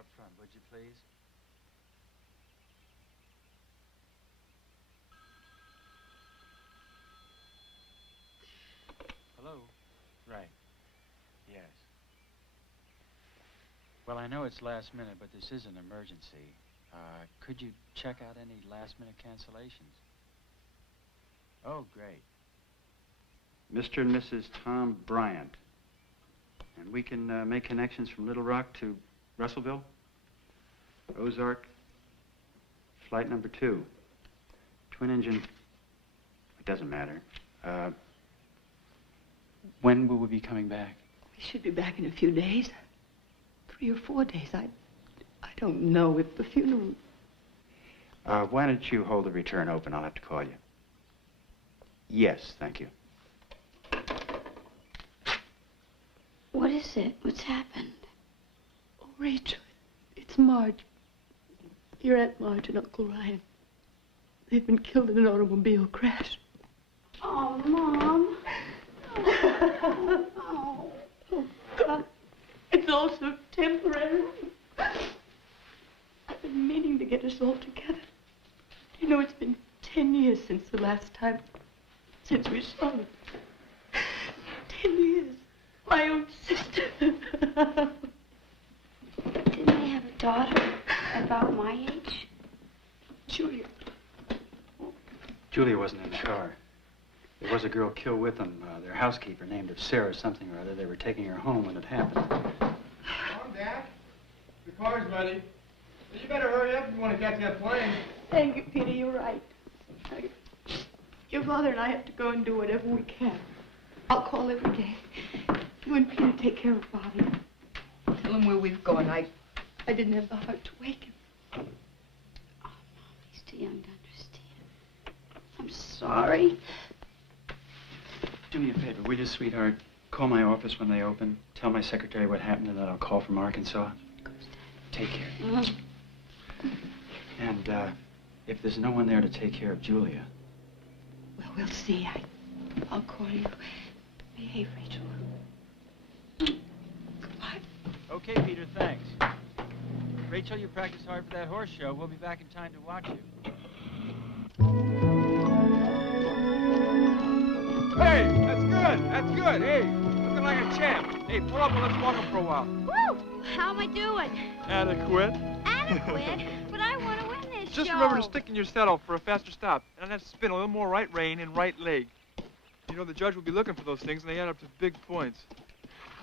up front, would you please? Hello? Right. Yes. Well, I know it's last minute, but this is an emergency. Could you check out any last-minute cancellations? Oh, great. Mr. and Mrs. Tom Bryant. And we can make connections from Little Rock to Russellville, Ozark, flight number 2. Twin engine, it doesn't matter. When will we be coming back? We should be back in a few days. 3 or 4 days. I don't know if the funeral... Why don't you hold the return open? I'll have to call you. Yes, thank you. What is it? What's happened? Oh, Rachel, it's Marge. Your Aunt Marge and Uncle Ryan. They've been killed in an automobile crash. Oh, Mom. Oh, God. It's all so temporary. I've been meaning to get us all together. You know, it's been 10 years since the last time, since we saw them. 10 years. My own sister. Didn't they have a daughter about my age? Julia. Julia wasn't in the car. There was a girl killed with them, their housekeeper, named of Sarah something or other. They were taking her home when it happened. Come on, Dad. The car's ready. You better hurry up if you want to catch that plane. Thank you, Peter. You're right. Your father and I have to go and do whatever we can. I'll call every day. You and Peter take care of Bobby. Tell him where we've gone. I didn't have the heart to wake him. Oh, Mom, he's too young to understand. I'm sorry. Do me a favor, will you, sweetheart? Call my office when they open. Tell my secretary what happened and that I'll call from Arkansas. Of course, Dad. Take care. And if there's no one there to take care of Julia... Well, we'll see. I'll call you. Behave, Rachel. Goodbye. Okay, Peter, thanks. Rachel, you practice hard for that horse show. We'll be back in time to watch you. Hey, that's good. That's good. Hey, looking like a champ. Hey, pull up and let's walk him for a while. Woo! How am I doing? Adequate. Adequate? But I want to win this Just show. remember to stick in your saddle for a faster stop. And I'd have to spin a little more right rein and right leg. You know, the judge will be looking for those things, and they add up to big points.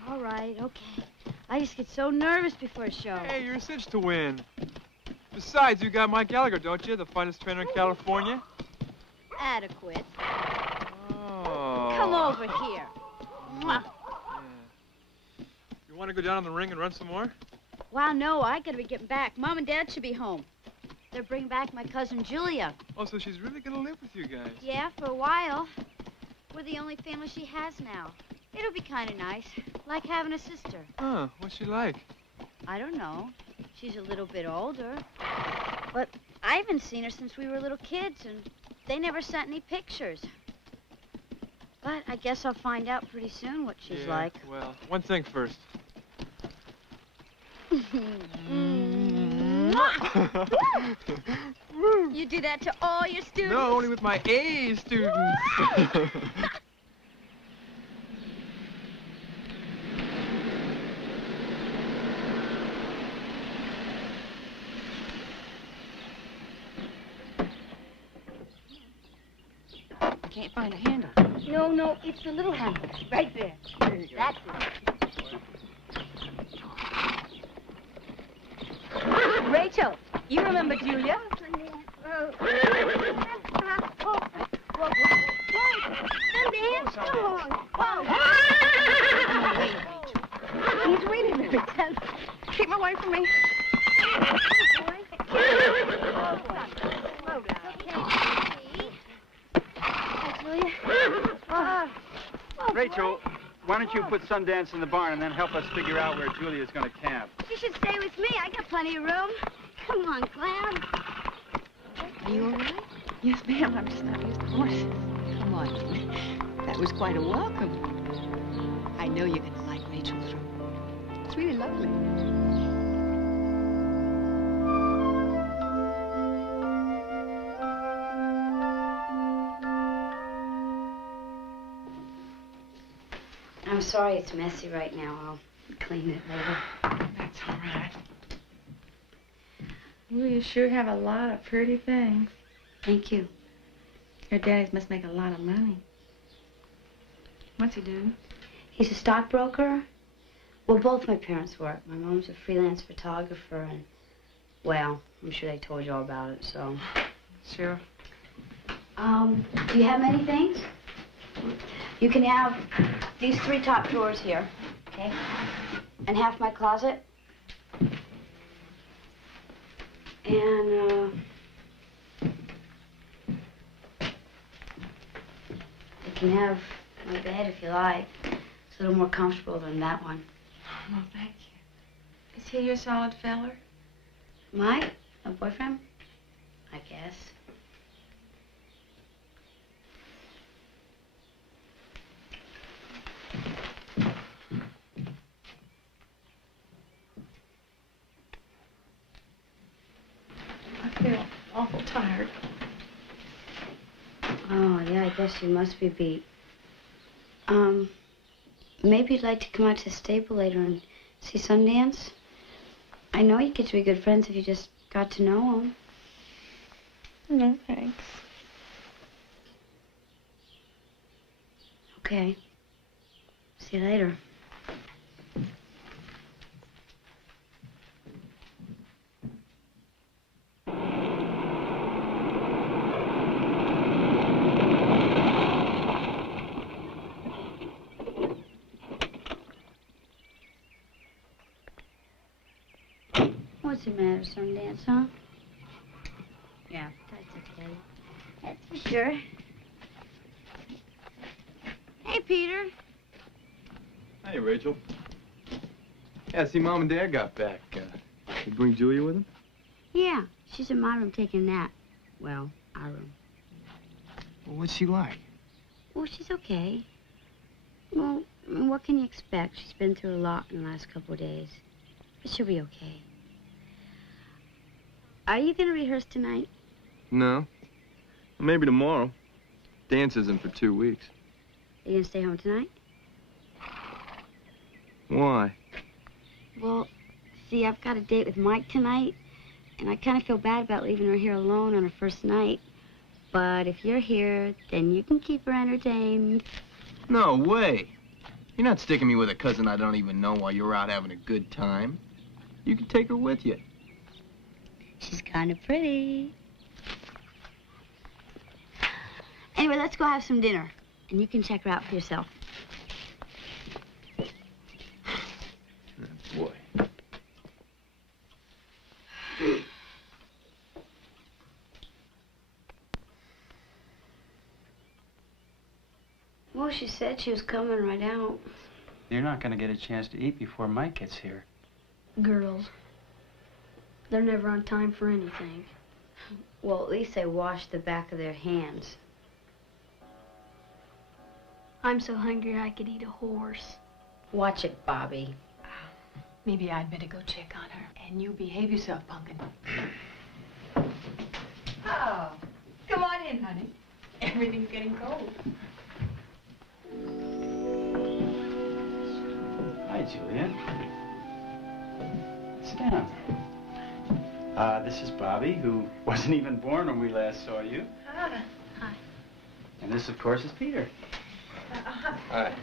All right, okay. I just get so nervous before a show. Hey, you're a cinch to win. Besides, you got Mike Gallagher, don't you? The finest trainer in California. Adequate. Oh. Come over here. Mwah. Yeah. You want to go down in the ring and run some more? Wow, no, I gotta be getting back. Mom and Dad should be home. They're bringing back my cousin Julia. Oh, so she's really gonna live with you guys? Yeah, for a while. We're the only family she has now. It'll be kind of nice, like having a sister. Huh, what's she like? I don't know. She's a little bit older. But I haven't seen her since we were little kids, and they never sent any pictures. But I guess I'll find out pretty soon what she's like. Well, one thing first. You do that to all your students? No, only with my A students. I can't find a handle. No, it's the little handle. Right there. That's it. Rachel, you remember Julia? He's really very tense. Keep him away from me. Rachel, why don't you put Sundance in the barn and then help us figure out where Julia's going to camp? You should stay with me. I got plenty of room. Come on, Clam. Are you all right? Yes, ma'am. I'm just not used to horses. Come on. That was quite a welcome. I know you're going to like Rachel's room. It's really lovely. I'm sorry it's messy right now. I'll clean it later. That's all right. Well, you sure have a lot of pretty things. Thank you. Your daddies must make a lot of money. What's he do? He's a stockbroker. Well, both my parents work. My mom's a freelance photographer, and, well, I'm sure they told you all about it, so. Sure. Do you have many things? You can have these 3 top drawers here, okay? And half my closet. And, you can have my bed if you like. It's a little more comfortable than that one. Well, thank you. Is he your solid feller? My boyfriend? I guess. I feel awful tired. Oh, yeah, I guess you must be beat. Maybe you'd like to come out to the stable later and see Sundance? I know you get to be good friends if you just got to know him. No, thanks. Okay. See you later. What's the matter, Sundance, huh? Yeah, that's okay. That's for sure. Hey, Peter. Hey, Rachel. Yeah, see, Mom and Dad got back. You bring Julia with them? Yeah, she's in my room taking a nap. Well, our room. Well, what's she like? Well, she's okay. Well, I mean, what can you expect? She's been through a lot in the last couple of days. But she'll be okay. Are you going to rehearse tonight? No. Maybe tomorrow. Dance isn't for 2 weeks. Are you going to stay home tonight? Why? Well, see, I've got a date with Mike tonight, and I kind of feel bad about leaving her here alone on her first night. But if you're here, then you can keep her entertained. No way. You're not sticking me with a cousin I don't even know while you're out having a good time. You can take her with you. She's kind of pretty. Anyway, let's go have some dinner, and you can check her out for yourself. Boy. Well, she said she was coming right out. You're not going to get a chance to eat before Mike gets here. Girls. They're never on time for anything. Well, at least they wash the back of their hands. I'm so hungry I could eat a horse. Watch it, Bobby. Maybe I'd better go check on her. And you behave yourself, Pumpkin. Oh, come on in, honey. Everything's getting cold. Hi, Julia. Sit down. This is Bobby, who wasn't even born when we last saw you. Hi. And this, of course, is Peter. Hi.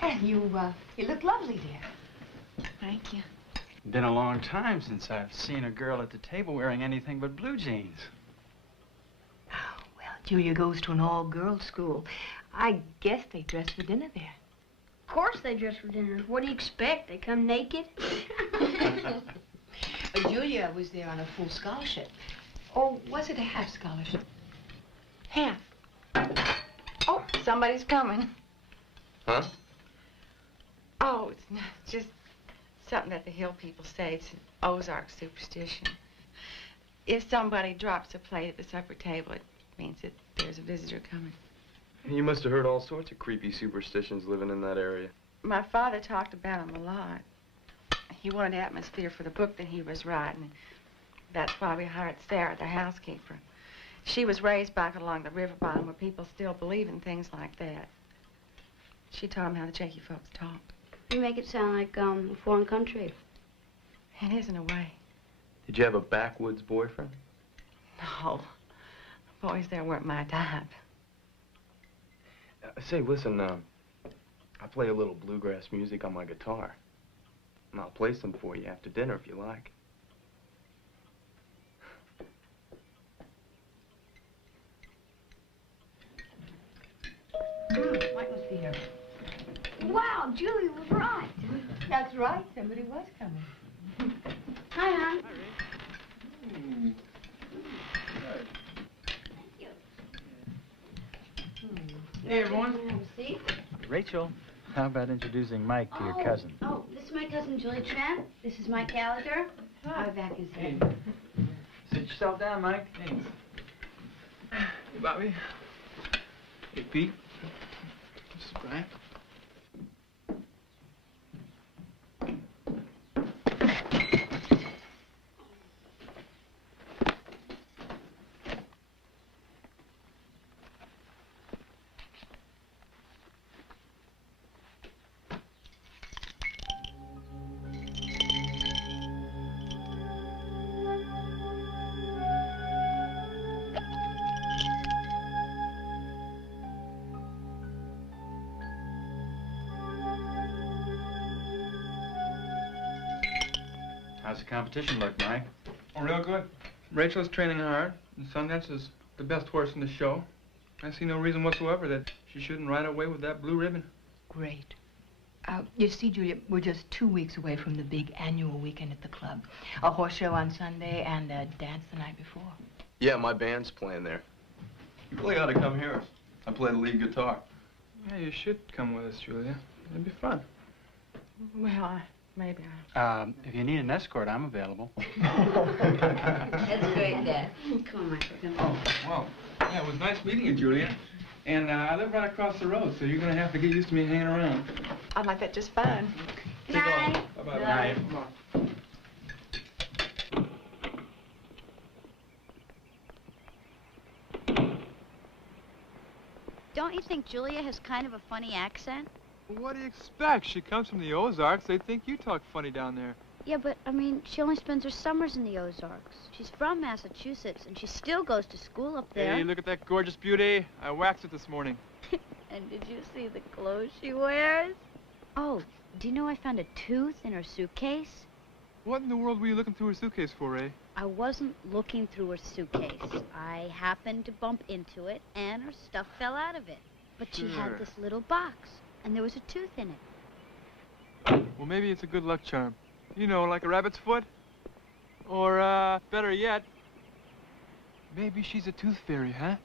And you look lovely, dear. Thank you. Been a long time since I've seen a girl at the table wearing anything but blue jeans. Oh, well, Julia goes to an all-girls school. I guess they dress for dinner there. Of course they dress for dinner. What do you expect? They come naked? Julia was there on a full scholarship. Or was it a half scholarship? Half. Oh, somebody's coming. Huh? Oh, it's not just something that the Hill people say. It's an Ozark superstition. If somebody drops a plate at the supper table, it means that there's a visitor coming. You must have heard all sorts of creepy superstitions living in that area. My father talked about them a lot. He wanted atmosphere for the book that he was writing. That's why we hired Sarah, the housekeeper. She was raised back along the river bottom where people still believe in things like that. She taught him how the Jakey folks talk. You make it sound like a foreign country. It is in a way. Did you have a backwoods boyfriend? No. Boys there weren't my type. Say, listen, I play a little bluegrass music on my guitar. And I'll play some for you after dinner if you like. Mike must be here. Wow, Julie was right. That's right. Somebody was coming. Hi, hon. Hey, everyone. Have a seat. Rachel, how about introducing Mike to your cousin? Oh, this is my cousin Julie Trent. This is Mike Gallagher. My back is Hey. head. Sit yourself down, Mike. Thanks. Hey, Bobby. Hey, Pete. This is Brian. How's the competition look, Mike? Oh, real good. Rachel's training hard, and Sundance is the best horse in the show. I see no reason whatsoever that she shouldn't ride away with that blue ribbon. Great. You see, Julia, we're just 2 weeks away from the big annual weekend at the club. A horse show on Sunday and a dance the night before. Yeah, my band's playing there. You really ought to come here. I play the lead guitar. Yeah, you should come with us, Julia. It'd be fun. Well, maybe If you need an escort, I'm available. That's great, Dad. Come on, Mike. We're gonna... Oh, well, yeah, it was nice meeting you, Julia. And I live right across the road, so you're going to have to get used to me hanging around. I like that just fine. Good night. Bye-bye. Night. Come on. Don't you think Julia has kind of a funny accent? Well, what do you expect? She comes from the Ozarks. They think you talk funny down there. Yeah, but, I mean, she only spends her summers in the Ozarks. She's from Massachusetts, and she still goes to school up there. Hey, look at that gorgeous beauty. I waxed it this morning. And did you see the clothes she wears? Oh, do you know I found a tooth in her suitcase? What in the world were you looking through her suitcase for, Ray? I wasn't looking through her suitcase. I happened to bump into it, and her stuff fell out of it. But she Sure. had this little box, and there was a tooth in it. Well, maybe it's a good luck charm. You know, like a rabbit's foot. Or, better yet, maybe she's a tooth fairy, huh?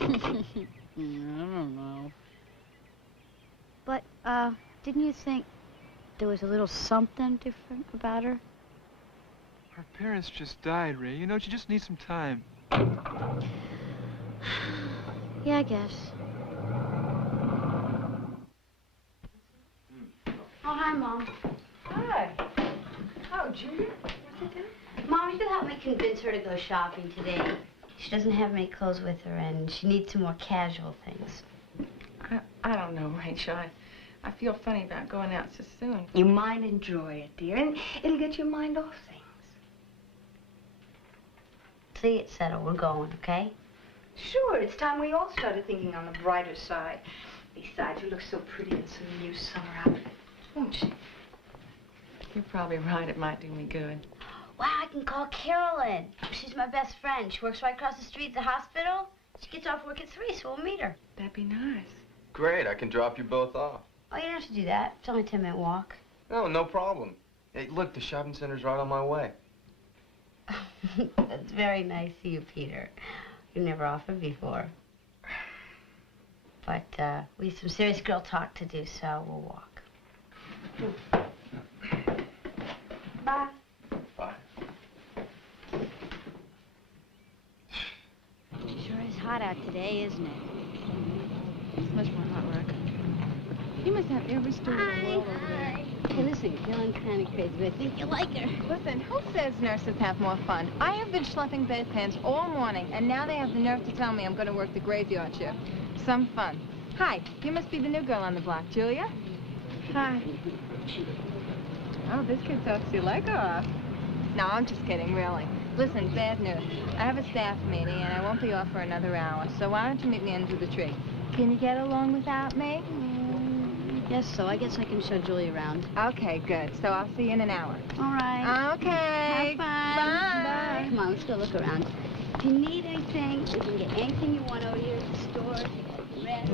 I don't know. But, didn't you think there was a little something different about her? Her parents just died, Ray. You know, she just needs some time. Yeah, I guess. Oh, hi, Mom. Hi. Oh, Julia, what's it doing? Mom, you could help me convince her to go shopping today. She doesn't have many clothes with her, and she needs some more casual things. I don't know, Rachel. I feel funny about going out so soon. You might enjoy it, dear, and it'll get your mind off things. See, it's settled. We're going, okay? Sure, it's time we all started thinking on the brighter side. Besides, you look so pretty in some new summer outfit, won't you? You're probably right. It might do me good. Wow, I can call Carolyn. She's my best friend. She works right across the street at the hospital. She gets off work at 3, so we'll meet her. That'd be nice. Great, I can drop you both off. Oh, you don't have to do that. It's only a 10-minute walk. No, no problem. Hey, look, the shopping center's right on my way. That's very nice of you, Peter. You never offered before. But, we have some serious girl talk to do, so we'll walk. Bye. Bye. Sure is hot out today, isn't it? It's much more hot work. You must have every store in the world over there. Hey, listen, you're feeling kind of crazy, but I think you like her. Listen, who says nurses have more fun? I have been schlepping bedpans all morning, and now they have the nerve to tell me I'm going to work the graveyard shift. Some fun. Hi, you must be the new girl on the block, Julia. Hi. Oh, this kid talks your leg off. No, I'm just kidding, really. Listen, bad news. I have a staff meeting, and I won't be off for another hour, so why don't you meet me under the tree? Can you get along without me? I guess so. I guess I can show Julie around. Okay, good. So I'll see you in an hour. All right. Okay. Have fun. Bye. Come on, let's go look around. If you need anything, we can get anything you want over here at the store. Rest.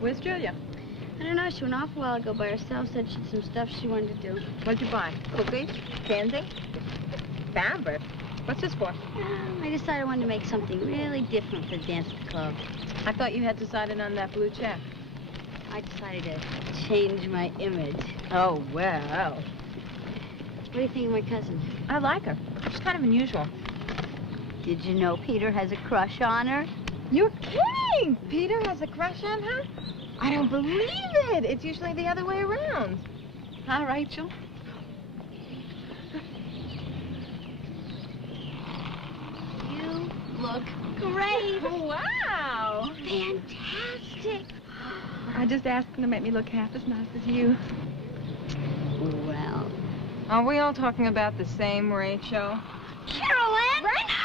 Where's Julia? I don't know. She went off a while ago by herself. Said she had some stuff she wanted to do. What'd you buy? Cookies? Candy? Fabric? What's this for? I decided I wanted to make something really different for the dance at the club. I thought you had decided on that blue check. I decided to change my image. Oh, well. What do you think of my cousin? I like her. She's kind of unusual. Did you know Peter has a crush on her? You're kidding! Peter has a crush on her? I don't believe it. It's usually the other way around. Huh, Rachel? You look great. Wow. Fantastic. I just asked him to make me look half as nice as you. Well. Are we all talking about the same Rachel? Carolyn! Rachel!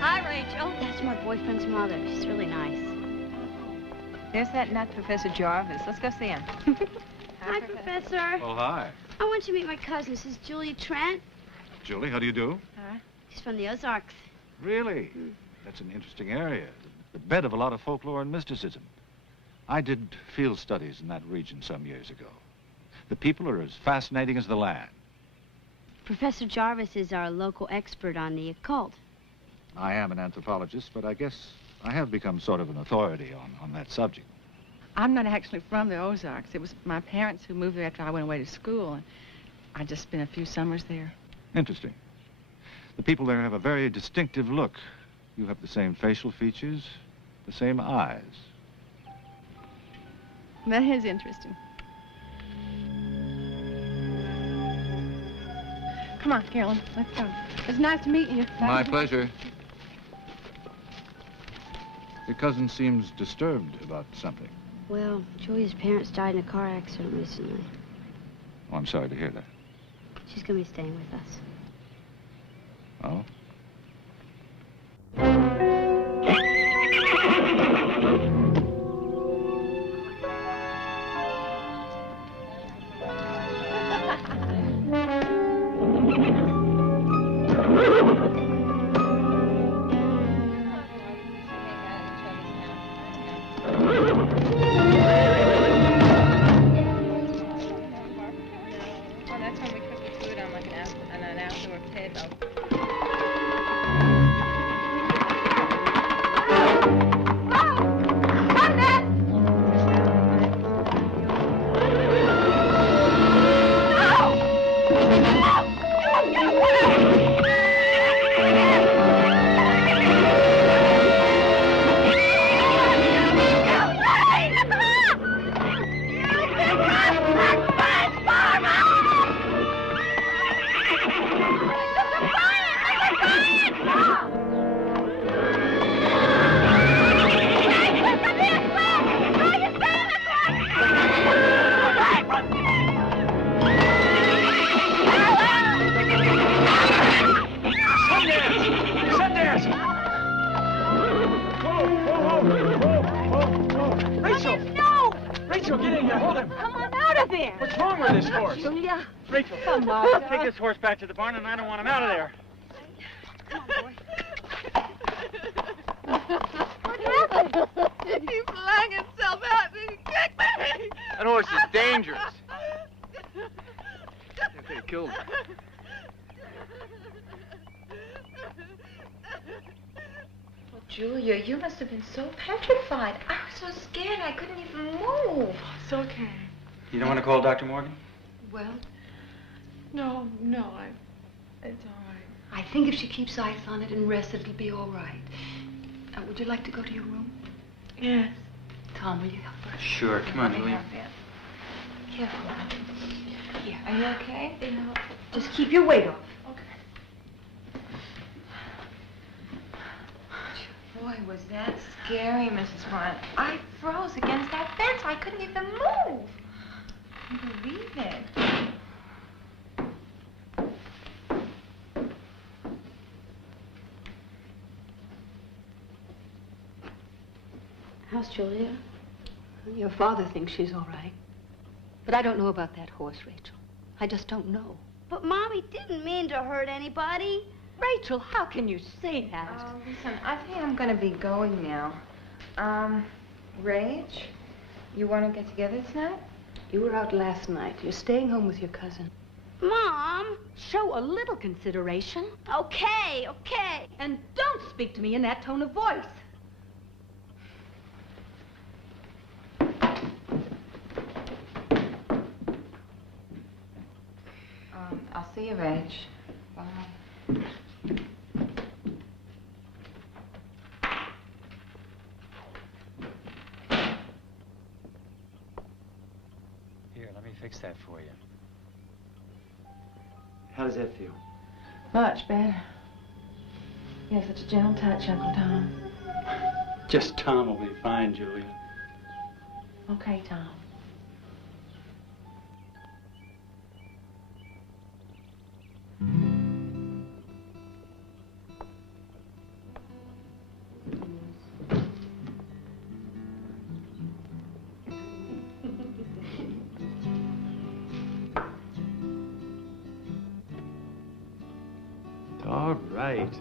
Hi, Rachel. That's my boyfriend's mother. She's really nice. There's that nut, Professor Jarvis. Let's go see him. Hi, Professor. Oh, hi. I want you to meet my cousin. This is Julia Trent. Julie, how do you do? She's from the Ozarks. Really? That's an interesting area. The bed of a lot of folklore and mysticism. I did field studies in that region some years ago. The people are as fascinating as the land. Professor Jarvis is our local expert on the occult. I am an anthropologist, but I guess I have become sort of an authority on that subject. I'm not actually from the Ozarks. It was my parents who moved there after I went away to school, and I just spent a few summers there. Interesting. The people there have a very distinctive look. You have the same facial features, the same eyes. That is interesting. Come on, Carolyn, let's go. It's nice to meet you. My pleasure. Your cousin seems disturbed about something. Well, Julia's parents died in a car accident recently. Oh, I'm sorry to hear that. She's going to be staying with us. Oh? Take this horse back to the barn, and I don't want him out of there. Come on, boy. What happened? He flung himself out and he kicked me. That horse is dangerous. They could have killed her. Well, Julia, you must have been so petrified. I was so scared I couldn't even move. It's okay. You don't want to call Dr. Morgan? Well, No, it's all right. I think if she keeps eyes on it and rests, it'll be all right. Would you like to go to your room? Yes. Tom, will you help her? Sure, come on, Julia. Careful. Here. Are you okay? Yeah. Just keep your weight off. Boy, was that scary, Mrs. Warren. I froze against that fence. I couldn't even move. I couldn't believe it. How's Julia? Your father thinks she's all right. But I don't know about that horse, Rachel. I just don't know. But Mommy didn't mean to hurt anybody. Rachel, how can you say that? Listen, I think I'm going to be going now. Rach, you want to get together tonight? You were out last night. You're staying home with your cousin. Mom! Show a little consideration. Okay. And don't speak to me in that tone of voice. I'll see you, Rach. Bye. Here, let me fix that for you. How does that feel? Much better. You have such a gentle touch, Uncle Tom. Just Tom will be fine, Julia. Okay, Tom. All right.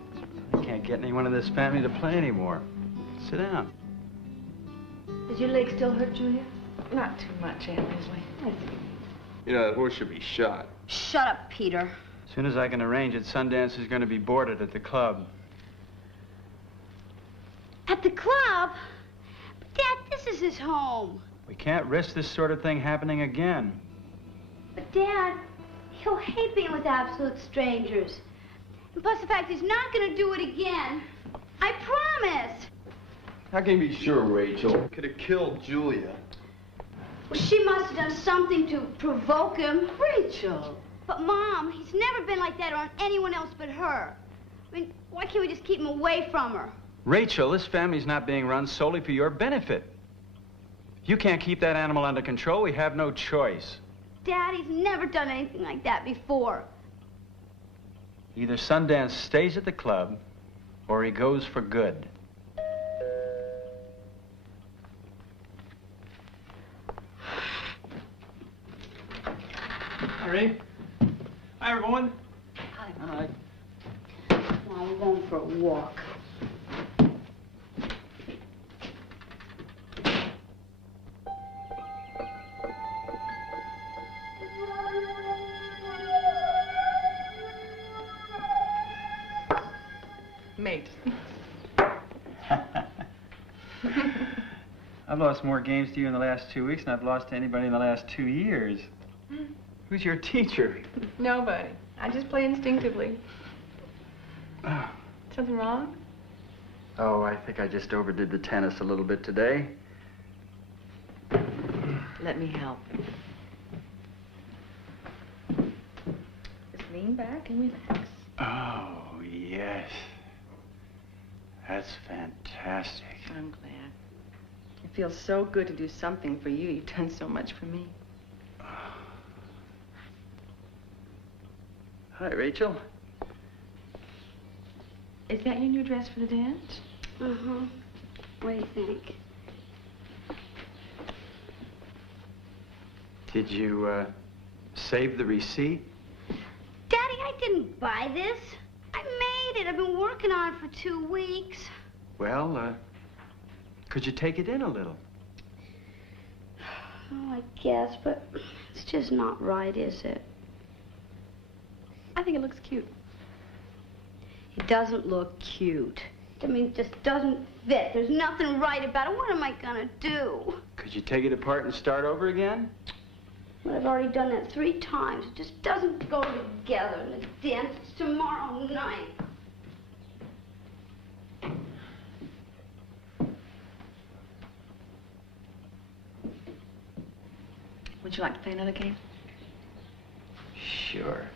I can't get anyone in this family to play anymore. Sit down. Does your leg still hurt, Julia? Not too much, Aunt Leslie. You know, that horse should be shot. Shut up, Peter. As soon as I can arrange it, Sundance is going to be boarded at the club. At the club? But Dad, this is his home. We can't risk this sort of thing happening again. But Dad, he'll hate being with absolute strangers. And plus the fact he's not going to do it again. I promise. How can you be sure, Rachel? Could have killed Julia. Well, she must have done something to provoke him. Rachel. But Mom, he's never been like that on anyone else but her. I mean, why can't we just keep him away from her? Rachel, this family's not being run solely for your benefit. If you can't keep that animal under control, we have no choice. Daddy's never done anything like that before. Either Sundance stays at the club, or he goes for good. Hi, Ray. Hi, everyone. Hi. Well, we're going for a walk. Mate. I've lost more games to you in the last 2 weeks than I've lost to anybody in the last 2 years. Who's your teacher? Nobody. I just play instinctively. Something wrong? Oh, I think I just overdid the tennis a little bit today. Let me help. Just lean back and relax. Oh, yes. That's fantastic. I'm glad. It feels so good to do something for you. You've done so much for me. Hi, Rachel. Is that your new dress for the dance? Uh-huh. What do you think? Did you, save the receipt? Daddy, I didn't buy this. I made it. I've been working on it for 2 weeks. Well, could you take it in a little? Oh, I guess, but it's just not right, is it? I think it looks cute. It doesn't look cute. I mean, it just doesn't fit. There's nothing right about it. What am I gonna do? Could you take it apart and start over again? But I've already done that 3 times. It just doesn't go together. And the dance is tomorrow night. Would you like to play another game? Sure.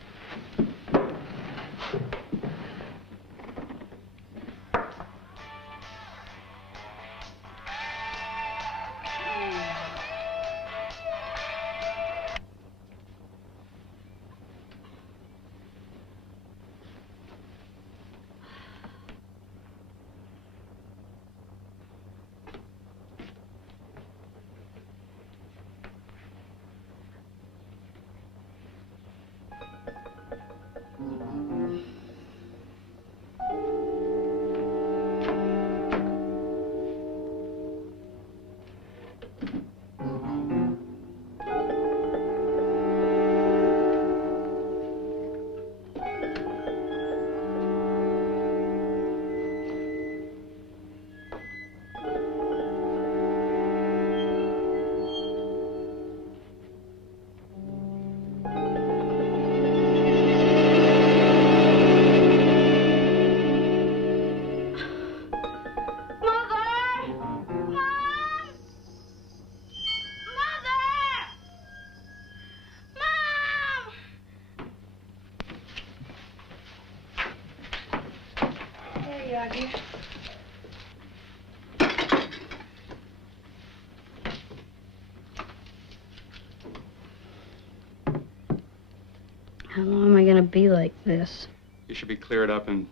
How long am I gonna be like this? You should be cleared up in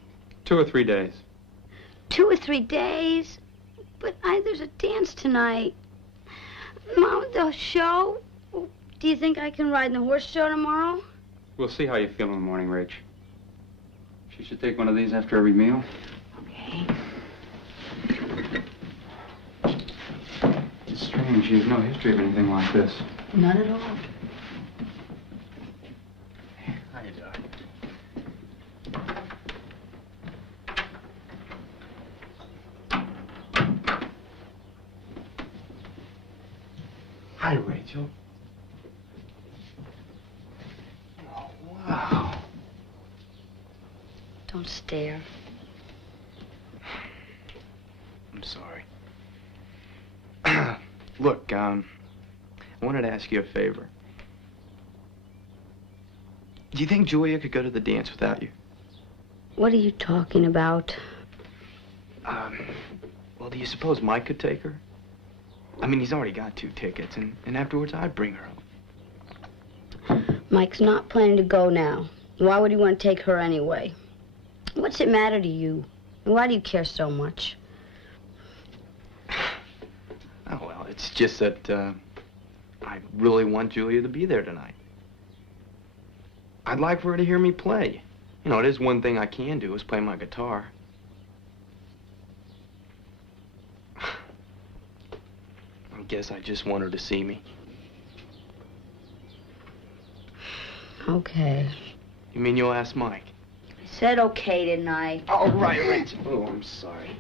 2 or 3 days. 2 or 3 days? But there's a dance tonight. Mom, the show? Do you think I can ride in the horse show tomorrow? We'll see how you feel in the morning, Rach. She should take one of these after every meal. Okay. It's strange. She has no history of anything like this. None at all. Hi, Doc. Hi, Rachel. Oh, wow. Don't stare. I'm sorry. Look, I wanted to ask you a favor. Do you think Julia could go to the dance without you? What are you talking about? Well, do you suppose Mike could take her? I mean, he's already got 2 tickets, and afterwards I'd bring her up. Mike's not planning to go now. Why would he want to take her anyway? What's it matter to you? And why do you care so much? Oh, well, it's just that, I really want Julia to be there tonight. I'd like for her to hear me play. You know, it is one thing I can do, is play my guitar. I guess I just want her to see me. Okay. You mean you'll ask Mike? I said okay, didn't I? Oh, right. Oh, I'm sorry.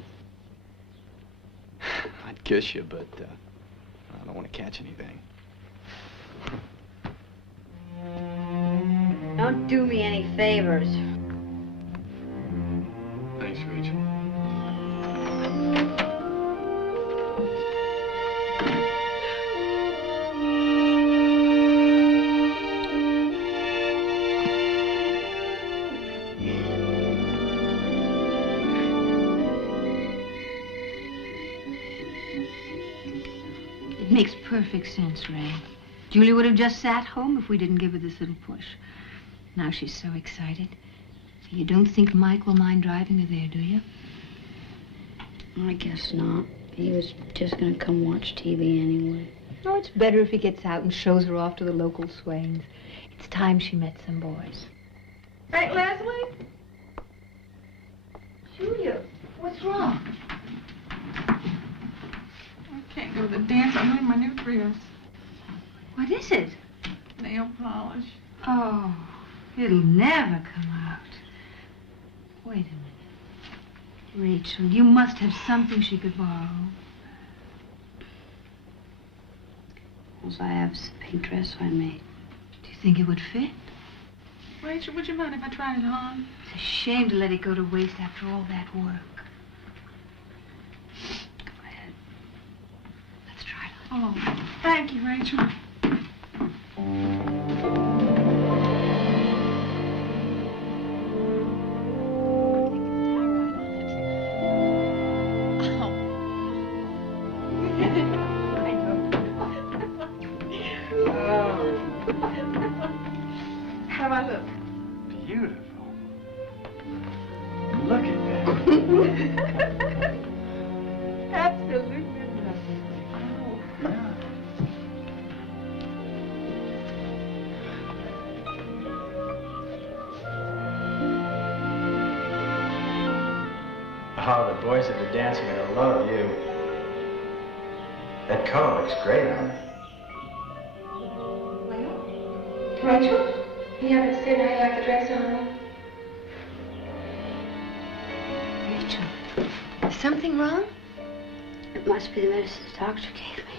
I'd kiss you, but I don't want to catch anything. Don't do me any favors. Thanks, Rachel. It makes perfect sense, Ray. Julie would have just sat home if we didn't give her this little push. Now she's so excited. You don't think Mike will mind driving her there, do you? I guess not. He was just gonna come watch TV anyway. Oh, it's better if he gets out and shows her off to the local swains. It's time she met some boys. Right, Leslie? Julia, what's wrong? I can't go to the dance. I'm wearing my new dress. What is it? Nail polish. Oh, it'll never come out. Wait a minute. Rachel, you must have something she could borrow. Suppose I have this pink dress I made. Do you think it would fit? Rachel, would you mind if I tried it on? It's a shame to let it go to waste after all that work. Go ahead. Let's try it on. Oh, thank you, Rachel. How do I look? Beautiful. Look at that. Absolutely Yeah. Oh, the boys at the dance are gonna love you. That color looks great on her. Rachel, you haven't said how you like the dress on me. Rachel, is something wrong? It must be the medicine the doctor gave me.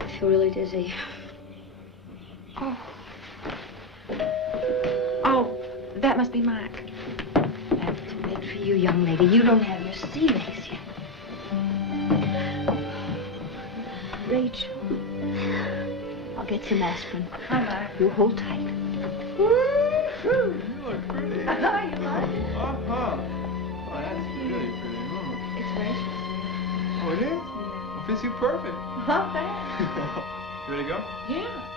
I feel really dizzy. Oh. Oh, that must be Mike. That's too late for you, young lady. You don't have your sea legs yet. Rachel, I'll get some aspirin. Hi, Mike. You hold tight. You look pretty. You like it? Uh-huh. Oh, that's really pretty. It's Rachel. Oh, it is? Well, fits you perfect. Not bad. You ready to go? Yeah.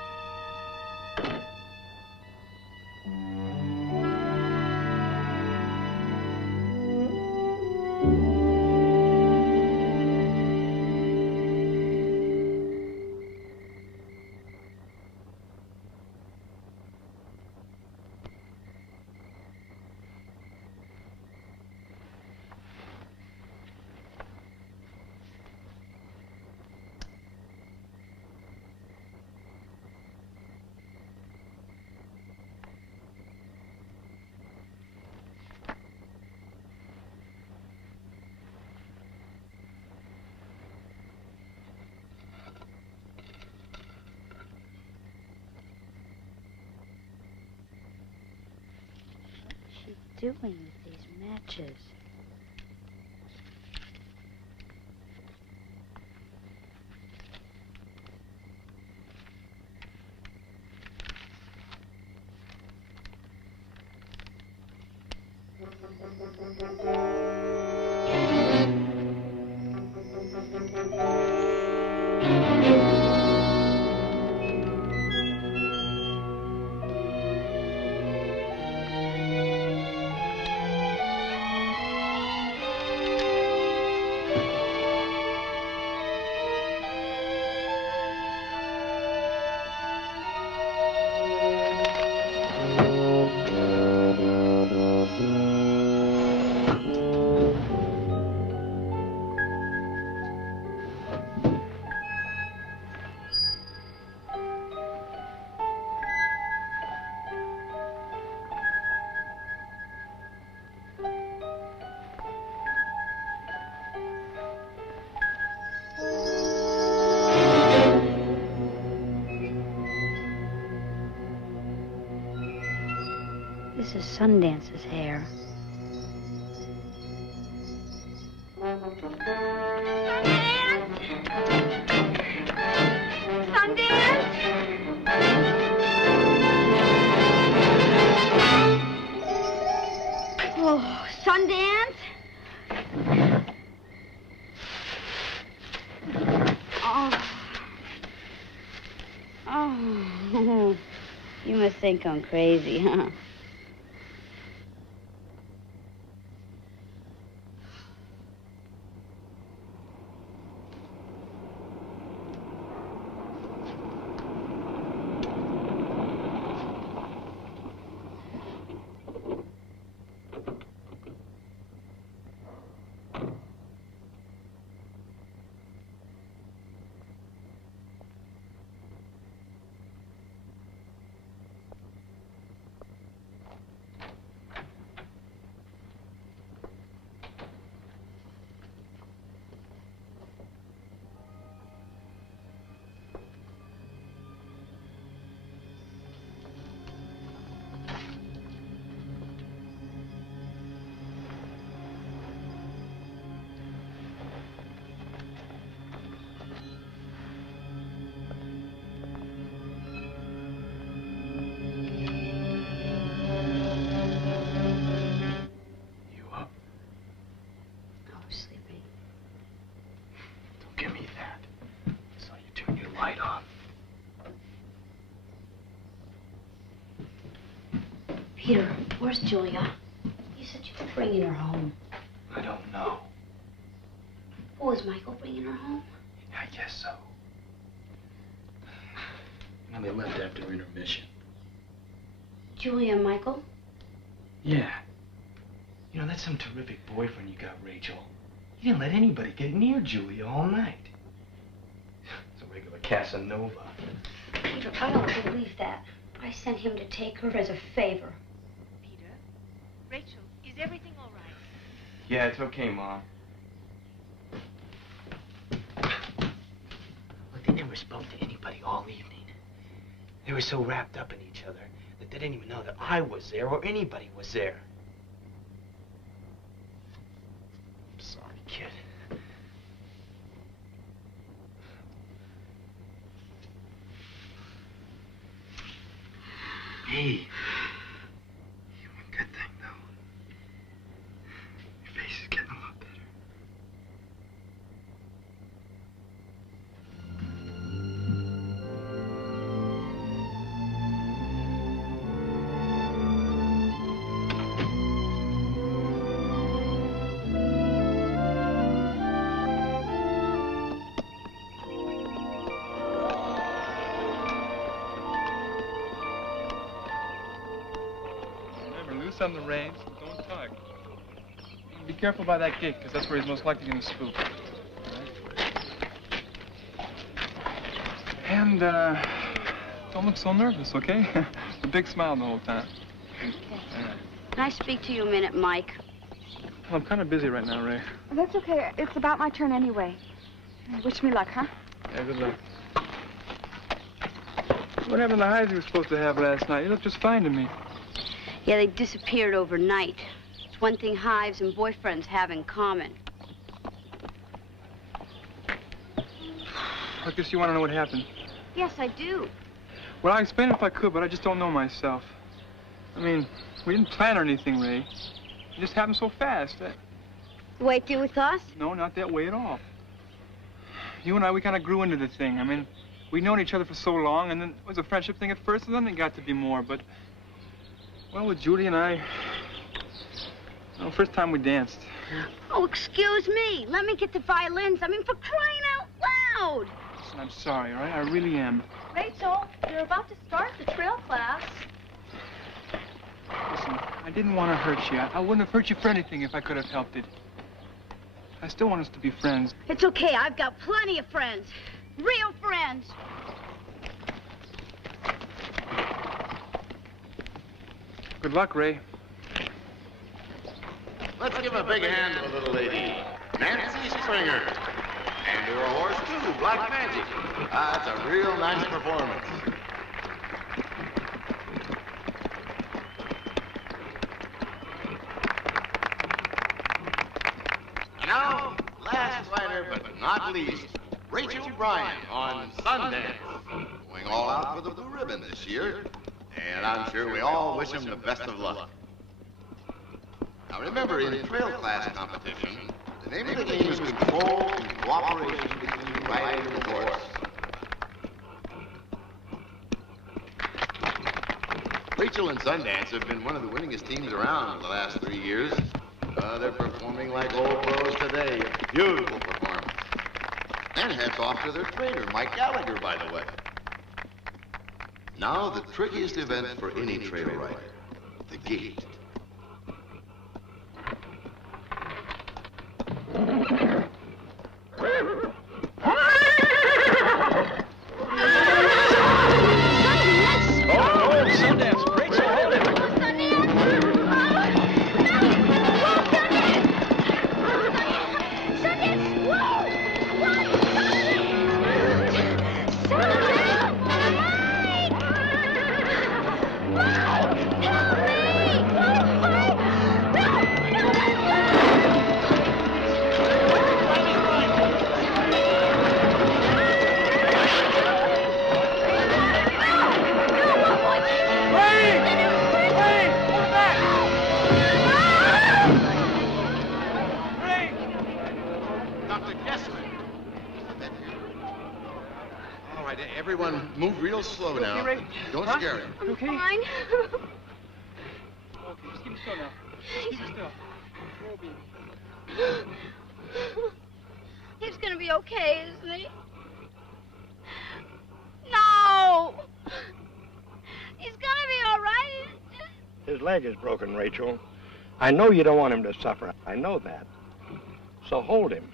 Doing with these matches? This is Sundance's hair. Oh, Sundance? Oh, you must think I'm crazy, huh? Peter, where's Julia? You said you were bringing her home. I don't know. Oh, is Michael bringing her home? I guess so. Well, they left after intermission. Julia and Michael? Yeah. You know, that's some terrific boyfriend you got, Rachel. You didn't let anybody get near Julia all night. It's a regular Casanova. Peter, I don't believe that. I sent him to take her as a favor. Peter? Rachel, is everything all right? Yeah, it's okay, Mom. Look, they never spoke to anybody all evening. They were so wrapped up in each other that they didn't even know that I was there or anybody was there. I'm sorry, kid. Hey. One good thing, though. Your face is getting a lot better. On the reins, don't tug. Be careful by that gate, because that's where he's most likely going to spook. And, don't look so nervous, okay? A big smile the whole time. Okay. Can I speak to you a minute, Mike? Well, I'm kind of busy right now, Ray. That's okay. It's about my turn anyway. Wish me luck, huh? Yeah, good luck. What happened to the hides you were supposed to have last night? You looked just fine to me. Yeah, they disappeared overnight. It's one thing hives and boyfriends have in common. I guess you want to know what happened. Yes, I do. Well, I'll explain if I could, but I just don't know myself. I mean, we didn't plan or anything, Ray. It just happened so fast. The way it did with us? No, not that way at all. You and I, we kind of grew into the thing. I mean, we'd known each other for so long, and then it was a friendship thing at first, and then it got to be more, but... Well, with Julie and I, well, first time we danced. Oh, excuse me. Let me get the violins. I mean, for crying out loud. Listen, I'm sorry, all right? I really am. Rachel, you're about to start the trail class. Listen, I didn't want to hurt you. I wouldn't have hurt you for anything if I could have helped it. I still want us to be friends. It's okay. I've got plenty of friends. Real friends. Good luck, Ray. Let's give a big hand to the little lady, Nancy Springer. And to her horse, too, Black Magic. That's a real nice performance. And now, last rider, but not least, Rachel Bryan on Sundance. Going all out for the blue ribbon this year. And I'm sure we all wish him the best of luck. Now remember, in trail class competition, the name of the game is control and cooperation between the rider and the horse. Rachel and Sundance have been one of the winningest teams around for the last 3 years. They're performing like old pros today. Beautiful performance. And hats off to their trainer, Mike Gallagher, by the way. Now, the trickiest event for any trail rider, the gate. Sundance, Rachel, hold it! Everyone move real slow now. Don't scare him. I'm fine. Keep still now. Keep still. Oh, baby. He's gonna be okay, isn't he? No! He's gonna be all right. His leg is broken, Rachel. I know you don't want him to suffer. I know that. So hold him.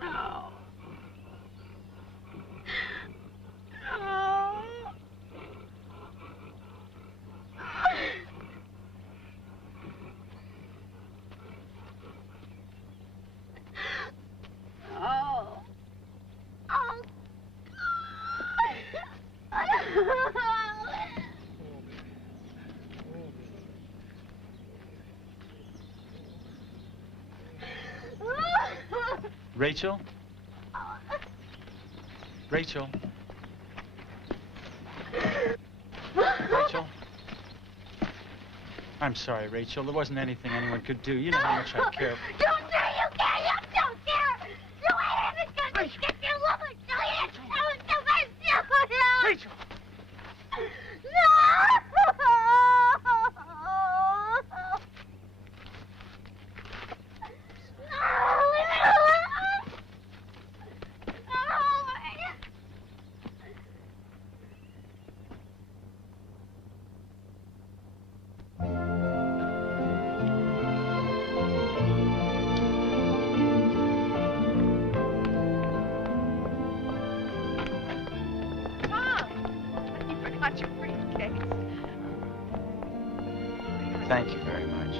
No. No. Oh. Oh. Rachel? Rachel? Rachel? I'm sorry, Rachel. There wasn't anything anyone could do. You know how much I care. Don't say you care. You don't care. You ain't even gonna get your woman. Rachel! Got your briefcase. Thank you very much.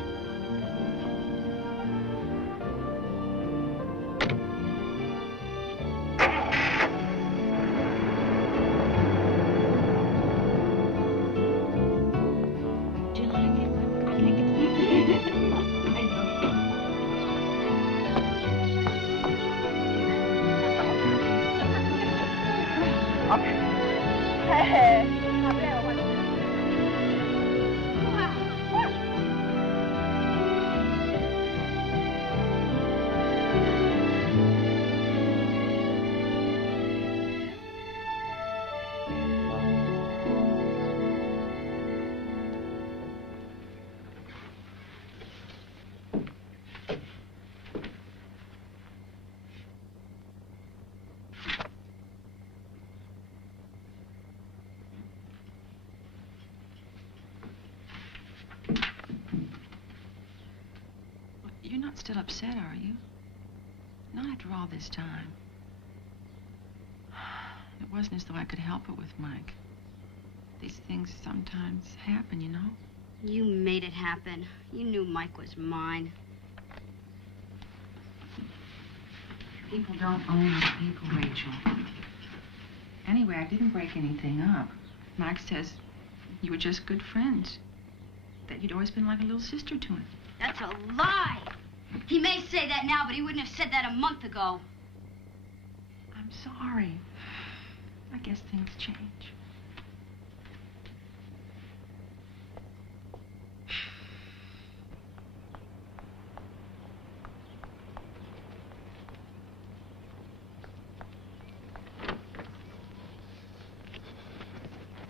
You're not still upset, are you? Not after all this time. It wasn't as though I could help it with Mike. These things sometimes happen, you know? You made it happen. You knew Mike was mine. People don't own other people, Rachel. Anyway, I didn't break anything up. Mike says you were just good friends. That you'd always been like a little sister to him. That's a lie. He may say that now, but he wouldn't have said that a month ago. I'm sorry. I guess things change.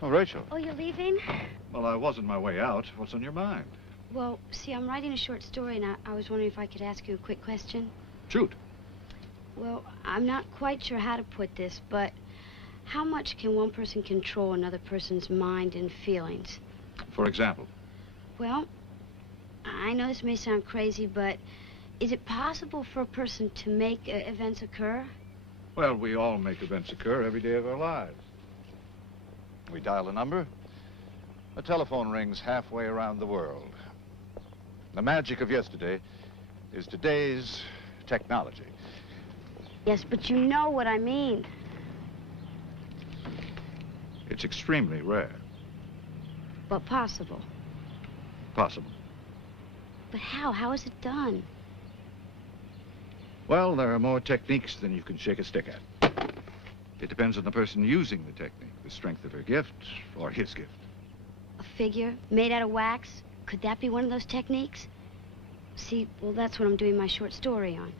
Oh, Rachel. Oh, you're leaving? Well, I was on my way out. What's on your mind? Well, see, I'm writing a short story, and I was wondering if I could ask you a quick question. Shoot. Well, I'm not quite sure how to put this, but how much can one person control another person's mind and feelings? For example? Well, I know this may sound crazy, but is it possible for a person to make events occur? Well, we all make events occur every day of our lives. We dial a number. A telephone rings halfway around the world. The magic of yesterday is today's technology. Yes, but you know what I mean. It's extremely rare. But possible. Possible. But how? How is it done? Well, there are more techniques than you can shake a stick at. It depends on the person using the technique, the strength of her gift or his gift. A figure made out of wax? Could that be one of those techniques? See, well, that's what I'm doing my short story on.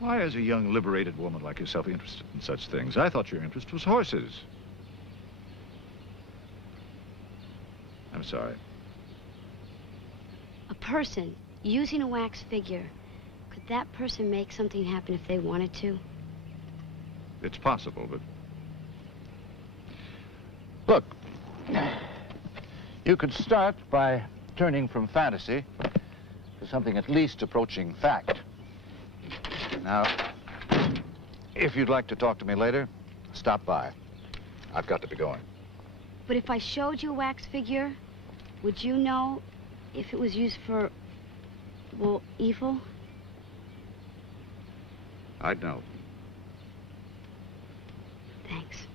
Why is a young, liberated woman like yourself interested in such things? I thought your interest was horses. I'm sorry. A person using a wax figure, could that person make something happen if they wanted to? It's possible, but... Look, you could start by turning from fantasy to something at least approaching fact. Now, if you'd like to talk to me later, stop by. I've got to be going. But if I showed you a wax figure, would you know if it was used for, well, evil? I'd know. Thanks.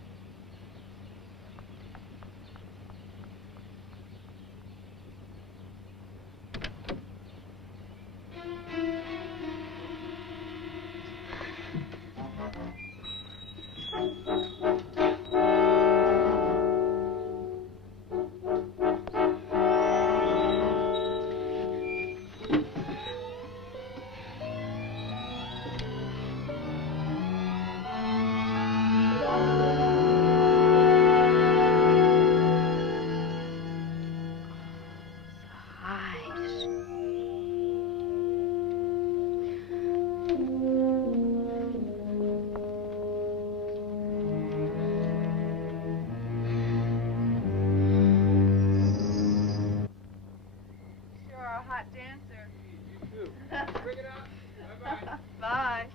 Bye.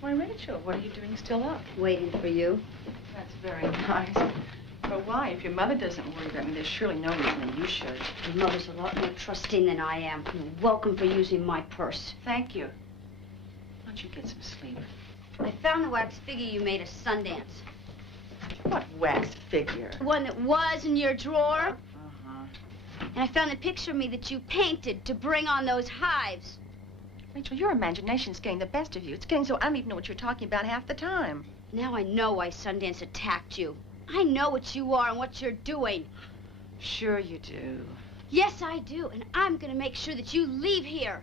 Why, Rachel, what are you doing still up? Waiting for you. That's very nice. But why? If your mother doesn't worry about me, there's surely no reason that you should. Your mother's a lot more trusting than I am. You're welcome for using my purse. Thank you. Why don't you get some sleep? I found the wax figure you made at Sundance. What wax figure? The one that was in your drawer. And I found a picture of me that you painted to bring on those hives. Rachel, your imagination's getting the best of you. It's getting so I don't even know what you're talking about half the time. Now I know why Sundance attacked you. I know what you are and what you're doing. Sure you do. Yes, I do. And I'm going to make sure that you leave here.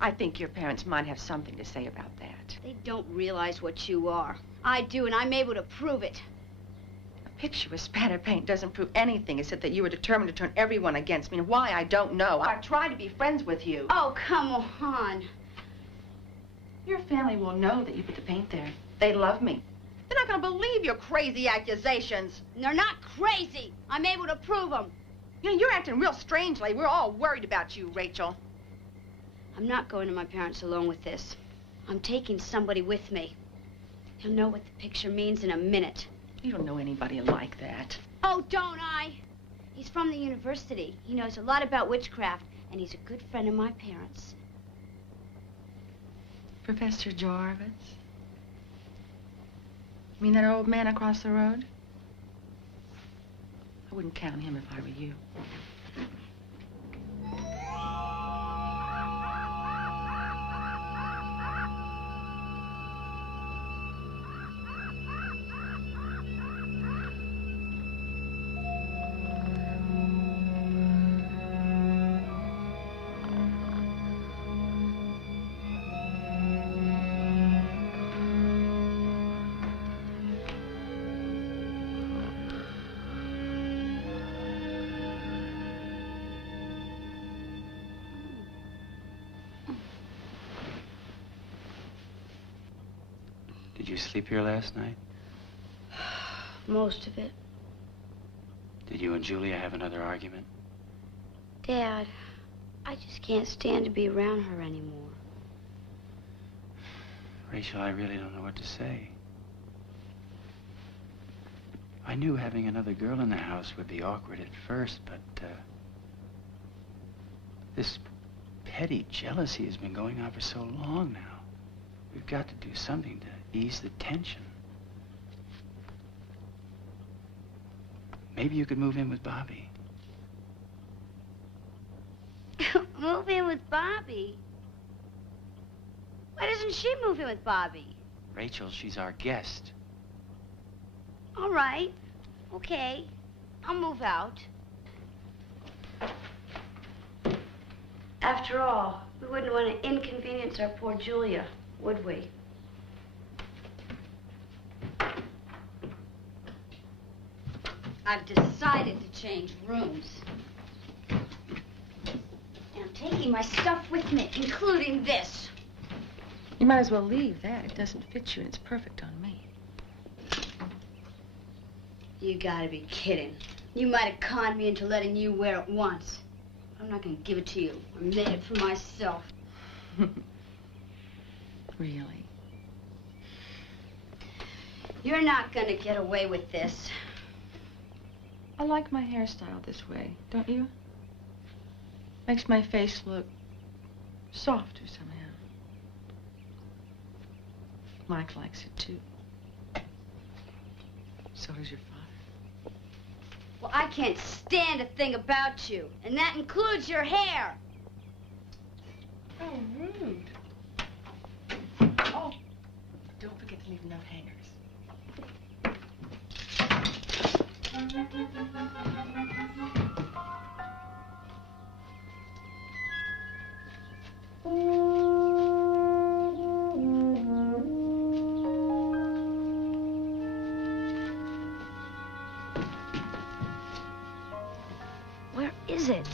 I think your parents might have something to say about that. They don't realize what you are. I do, and I'm able to prove it. A picture with spatter paint doesn't prove anything except that you were determined to turn everyone against me. And why, I don't know. I tried to be friends with you. Oh, come on. Your family will know that you put the paint there. They love me. They're not going to believe your crazy accusations. They're not crazy. I'm able to prove them. You know, you're acting real strangely. We're all worried about you, Rachel. I'm not going to my parents alone with this. I'm taking somebody with me. He'll know what the picture means in a minute. You don't know anybody like that. Oh, don't I? He's from the university. He knows a lot about witchcraft, and he's a good friend of my parents. Professor Jarvis? You mean that old man across the road? I wouldn't count on him if I were you. Did you sleep here last night? Most of it. Did you and Julia have another argument? Dad, I just can't stand to be around her anymore. Rachel, I really don't know what to say. I knew having another girl in the house would be awkward at first, but this petty jealousy has been going on for so long now. We've got to do something to ease the tension. Maybe you could move in with Bobby. Move in with Bobby? Why doesn't she move in with Bobby? Rachel, she's our guest. All right. Okay. I'll move out. After all, we wouldn't want to inconvenience our poor Julia, would we? I've decided to change rooms. And I'm taking my stuff with me, including this. You might as well leave that. It doesn't fit you, and it's perfect on me. You gotta be kidding. You might have conned me into letting you wear it once. I'm not gonna give it to you. I made it for myself. Really? You're not gonna get away with this. I like my hairstyle this way, don't you? Makes my face look softer somehow. Mike likes it too. So does your father. Well, I can't stand a thing about you, and that includes your hair. Oh, rude. Oh, don't forget to leave enough hangers. Where is it?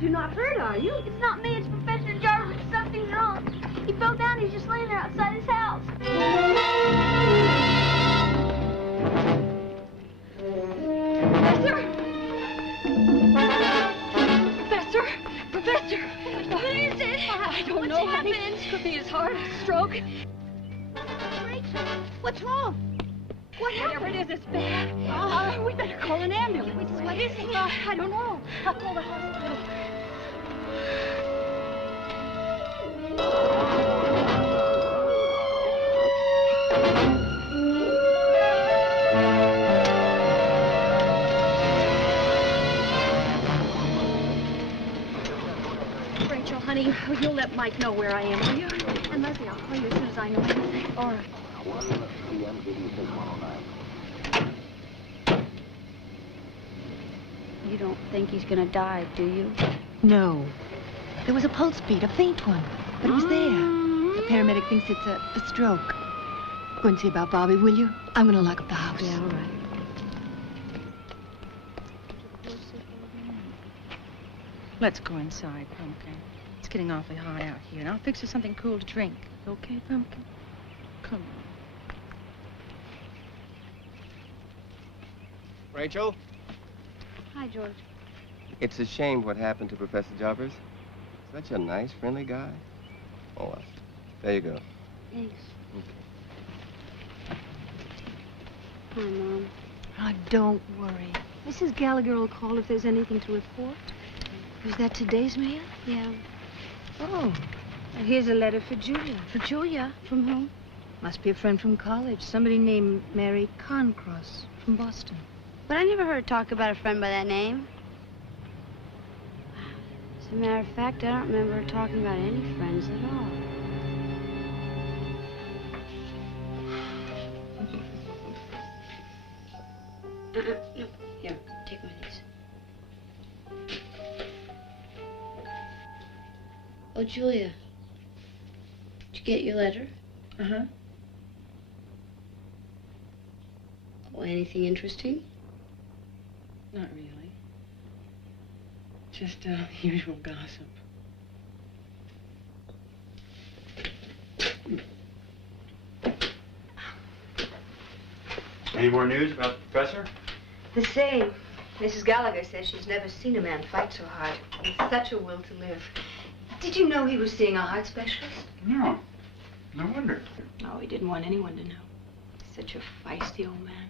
You're not hurt, are you? It's not me, it's Professor Jarvis. Something's wrong. He fell down, he's just laying there outside his house. Professor! Professor! What is it? I don't know, honey. It could be his heart, stroke. Rachel, what's wrong? What happened? Whatever it is, it's bad. We better call an ambulance. What is it? I don't know. I'll call the hospital. Rachel, honey, you'll let Mike know where I am, will you? And Leslie, I'll call you as soon as I know anything. All right. You don't think he's gonna die, do you? No. There was a pulse beat, a faint one, but it was there. The paramedic thinks it's a stroke. Go and see about Bobby, will you? I'm going to lock up the house. Yeah, all right. Let's go inside, Pumpkin. It's getting awfully hot out here, and I'll fix you something cool to drink. Okay, Pumpkin? Come on. Rachel? Hi, George. It's a shame what happened to Professor Jarvis. Such a nice, friendly guy. Oh, well, there you go. Thanks. Hi, Mom. Oh, don't worry. Mrs. Gallagher will call if there's anything to report. Was that today's mail? Yeah. Oh. Well, here's a letter for Julia. For Julia? From whom? Must be a friend from college. Somebody named Mary Concross from Boston. But I never heard her talk about a friend by that name. As a matter of fact, I don't remember her talking about any friends at all. No. Here, take one of these. Oh, Julia. Did you get your letter? Uh-huh. Oh, anything interesting? Not really. Just usual gossip. Any more news about the professor? The same. Mrs. Gallagher says she's never seen a man fight so hard. With such a will to live. Did you know he was seeing a heart specialist? No. No wonder. No, he didn't want anyone to know. Such a feisty old man.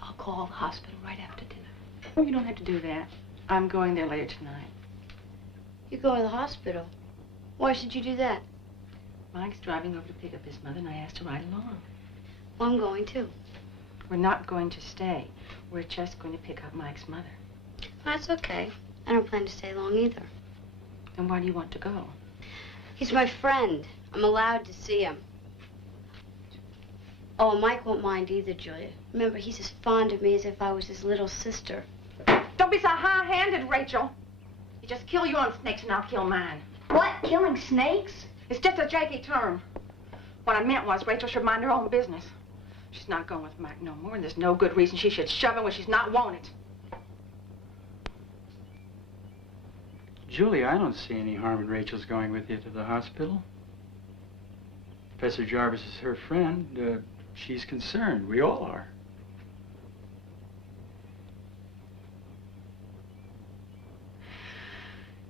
I'll call the hospital right after dinner. Oh, you don't have to do that. I'm going there later tonight. You go to the hospital. Why should you do that? Mike's driving over to pick up his mother, and I asked to ride along. Well, I'm going too. We're not going to stay. We're just going to pick up Mike's mother. That's okay. I don't plan to stay long either. Then why do you want to go? He's my friend. I'm allowed to see him. Oh, and Mike won't mind either, Julia. Remember, he's as fond of me as if I was his little sister. Don't be so high-handed, Rachel. You just kill your own snakes and I'll kill mine. What? Killing snakes? It's just a janky term. What I meant was Rachel should mind her own business. She's not going with Mike no more, and there's no good reason she should shove him when she's not wanted. Julia, I don't see any harm in Rachel's going with you to the hospital. Professor Jarvis is her friend. She's concerned. We all are.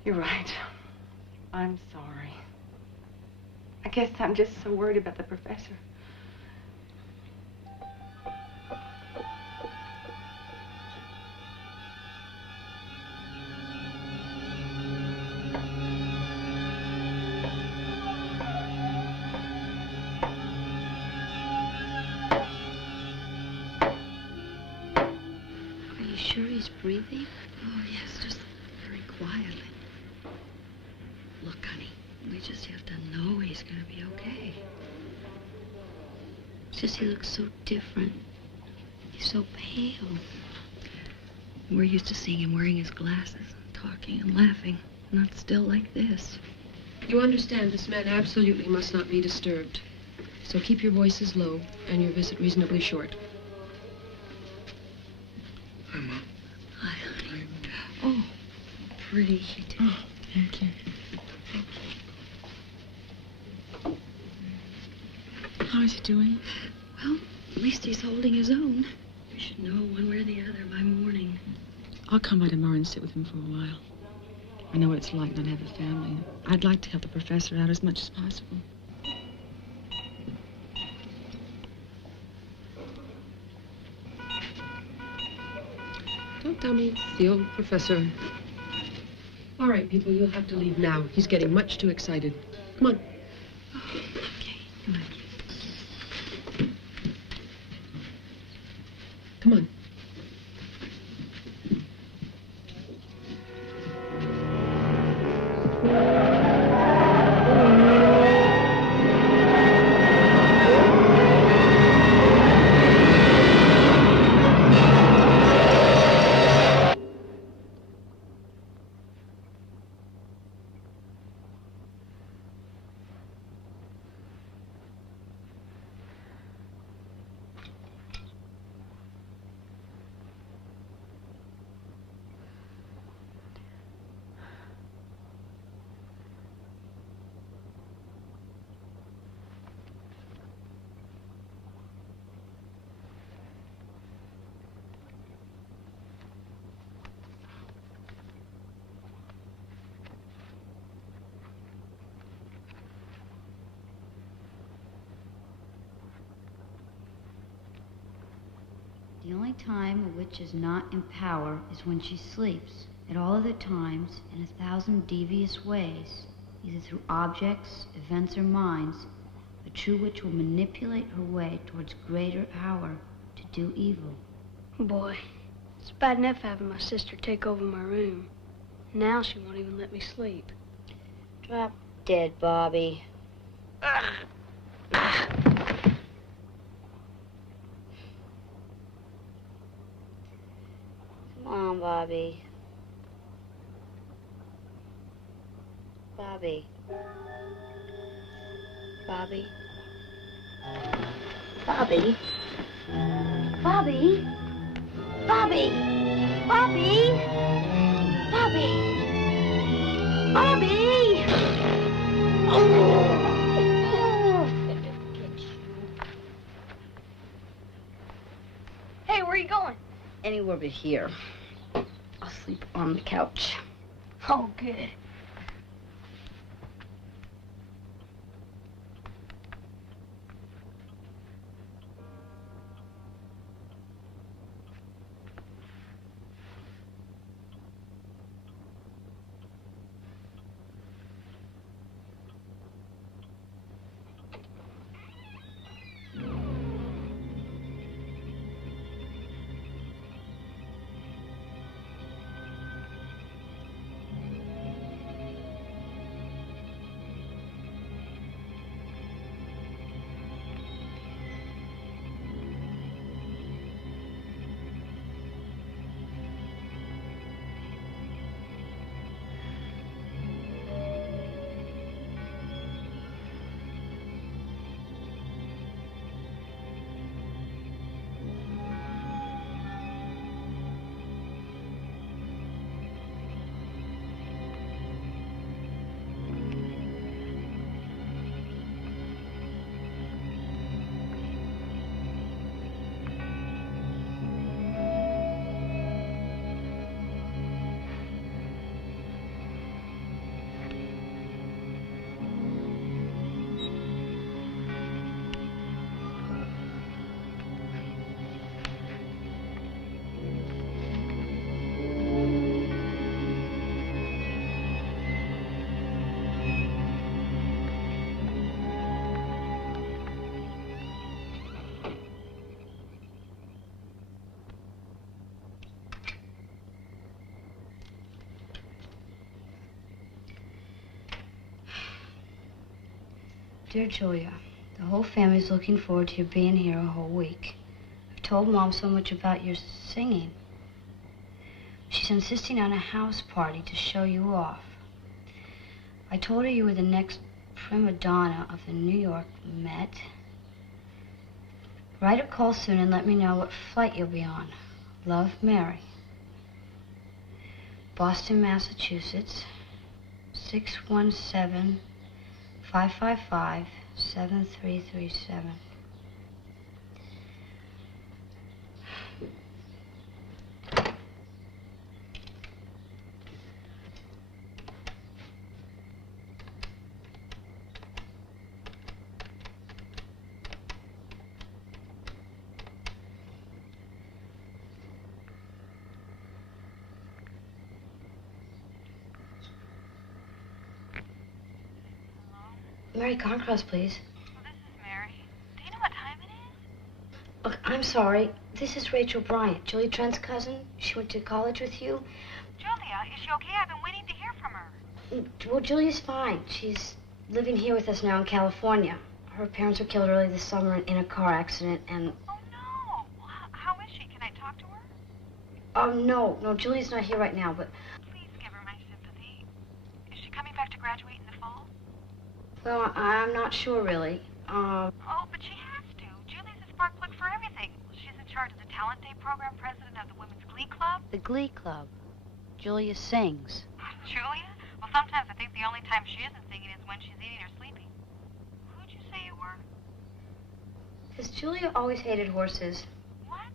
You're right. I'm sorry. I guess I'm just so worried about the professor. Are you sure he's breathing? Oh, yes, just very quietly. Look, honey, we just have to know he's going to be okay. It's just he looks so different. He's so pale. We're used to seeing him wearing his glasses, and talking and laughing, not still like this. You understand this man absolutely must not be disturbed. So keep your voices low and your visit reasonably short. Hi, Mom. Hi, honey. Oh, pretty he did. Oh, thank you. How is he doing? Well, at least he's holding his own. We should know one way or the other by morning. I'll come by tomorrow and sit with him for a while. I know what it's like not to have a family. I'd like to help the professor out as much as possible. Don't tell me it's the old professor. All right, people, you'll have to leave now. He's getting much too excited. Come on. Okay, come on. Come on. The only time a witch is not in power is when she sleeps. At all other times, in 1,000 devious ways, either through objects, events, or minds, a true witch will manipulate her way towards greater power to do evil. Boy, it's bad enough having my sister take over my room. Now she won't even let me sleep. Drop dead, Bobby. Come on, Bobby. Bobby. Bobby. Bobby. Bobby. Bobby. Bobby. Bobby. Bobby. Oh. you over here. I'll sleep on the couch. Okay. Dear Julia, the whole family's looking forward to you being here a whole week. I've told Mom so much about your singing. She's insisting on a house party to show you off. I told her you were the next prima donna of the New York Met. Write or call soon and let me know what flight you'll be on. Love, Mary. Boston, Massachusetts, 617-555-7337. Mary Carcross, please. Well, this is Mary. Do you know what time it is? Look, I'm sorry. This is Rachel Bryant, Julie Trent's cousin. She went to college with you. Julia, is she okay? I've been waiting to hear from her. Well, Julia's fine. She's living here with us now in California. Her parents were killed early this summer in a car accident, and... Oh, no. Well, how is she? Can I talk to her? No, Julia's not here right now, but... Please give her my sympathy. Is she coming back to graduate in the fall? Well, I'm not sure, really. Oh, but she has to. Julie's a spark plug for everything. She's in charge of the Talent Day program, president of the Women's Glee Club. The Glee Club. Julia sings. Julia? Well, sometimes I think the only time she isn't singing is when she's eating or sleeping. Who'd you say you were? Has Julia always hated horses? What?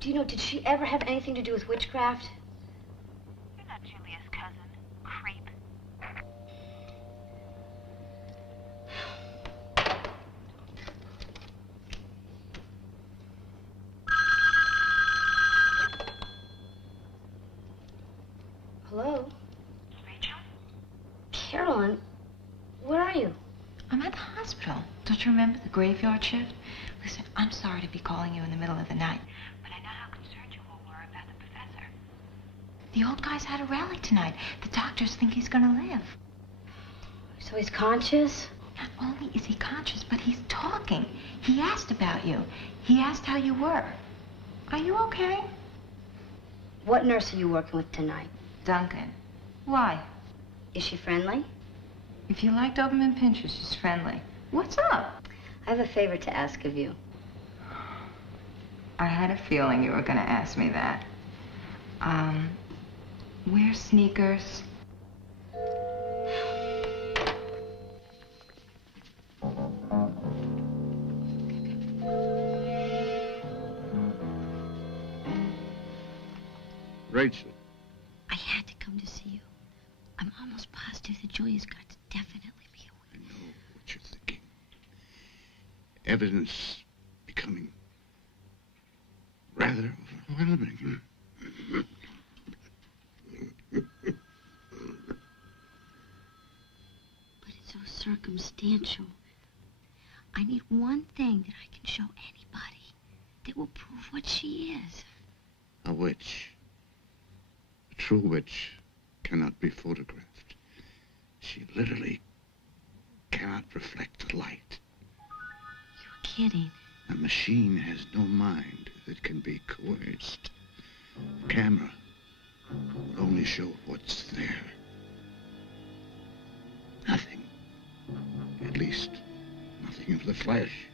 Do you know, did she ever have anything to do with witchcraft? You're not Julia's cousin. Creep. Hello? Rachel? Carolyn, where are you? I'm at the hospital. Don't you remember the graveyard shift? Listen, I'm sorry to be calling you in the middle of the night, but I know how concerned you all were about the professor. The old guy's had a rally tonight. The doctors think he's gonna live. So he's conscious? Not only is he conscious, but he's talking. He asked about you. He asked how you were. Are you okay? What nurse are you working with tonight? Duncan. Why? Is she friendly? If you like Doberman Pinschers, she's friendly. What's up? I have a favor to ask of you. I had a feeling you were going to ask me that. Wear sneakers. Rachel. I had to come to see you. I'm almost positive that Julia's got to definitely be away. I know what you're thinking. Evidence becoming rather overwhelming. But it's so circumstantial. I need one thing that I can show anybody that will prove what she is. A witch. A true witch cannot be photographed. She literally cannot reflect the light. You're kidding. A machine has no mind that can be coerced. A camera will only show what's there. Nothing. At least, nothing of the flesh.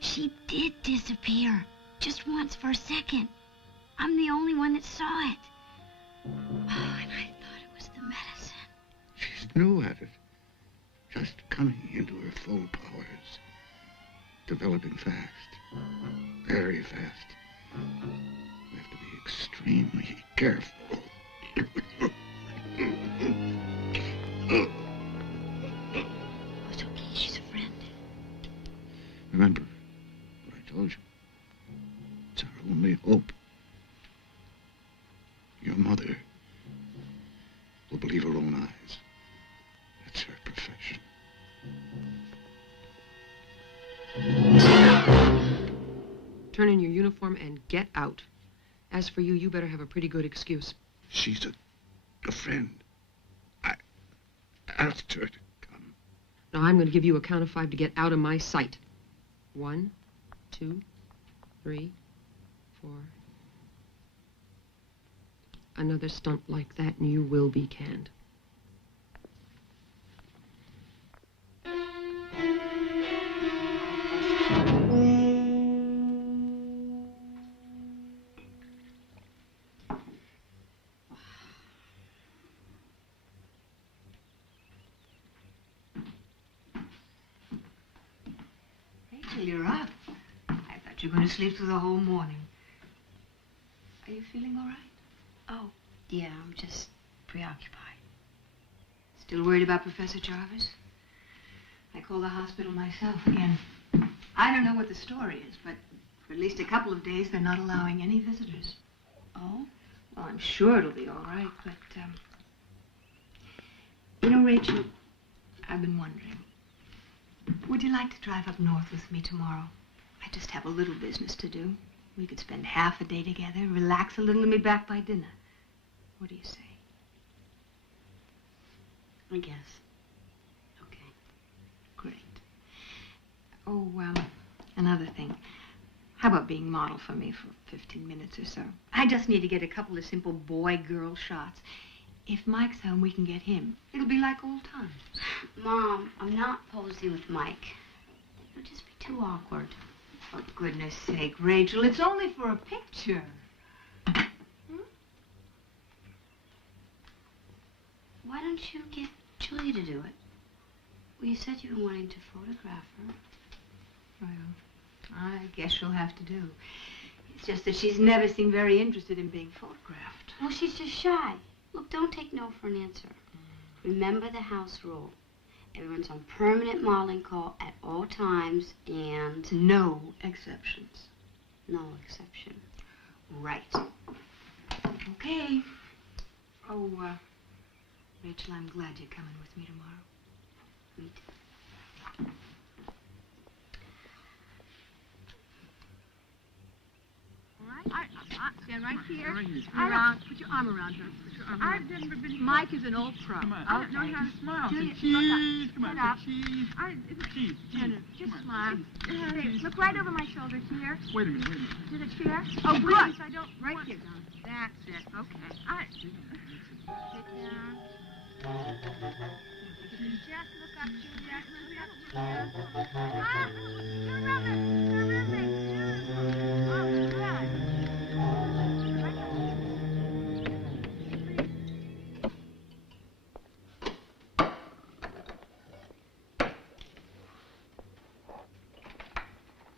She did disappear. Just once for a second. I'm the only one that saw it. Oh, and I thought it was the medicine. She's new at it. Just coming into her full powers. Developing fast. Very fast. We have to be extremely careful. It's okay, she's a friend. Remember what I told you. It's our only hope. Your mother will believe her own eyes. That's her profession. Turn in your uniform and get out. As for you, you better have a pretty good excuse. She's a friend. I asked her to come. Now, I'm going to give you a count of 5 to get out of my sight. 1, 2, 3, 4. Another stunt like that and you will be canned. Rachel, you're up. I thought you were going to sleep through the whole morning. Are you feeling all right? Oh, yeah, I'm just preoccupied. Still worried about Professor Jarvis? I called the hospital myself again. I don't know what the story is, but for at least a couple of days, they're not allowing any visitors. Oh? Well, I'm sure it'll be all right, but, you know, Rachel, I've been wondering. Would you like to drive up north with me tomorrow? I just have a little business to do. We could spend half a day together, relax a little, and be back by dinner. What do you say? I guess. Okay. Great. Oh, another thing. How about being model for me for 15 minutes or so? I just need to get a couple of simple boy-girl shots. If Mike's home, we can get him. It'll be like old times. Mom, I'm not posing with Mike. It'll just be too awkward. For goodness sake, Rachel, it's only for a picture. Why don't you get Julia to do it? Well, you said you were wanting to photograph her. Well, I guess she'll have to do. It's just that she's never seemed very interested in being photographed. Well, she's just shy. Look, don't take no for an answer. Remember the house rule. Everyone's on permanent modeling call at all times, and... No exceptions. No exception. Right. Okay. Oh, Rachel, I'm glad you're coming with me tomorrow. Me too. Stand right here. Put your arm around her. Put your arm around her. I've never been... Mike is an old pro. Come on. I don't know how to smile. Julia, Cheese. Come on. Get up. Cheese. Cheese. Just smile. Hey, look right over my shoulder here. Wait a minute. To the chair. Oh, Please, good. I don't Right want... here, Don. That's it. Okay. All right. Sit down. Just look up, Julia. Look up, Julia. Ah, turn around there. Oh, good.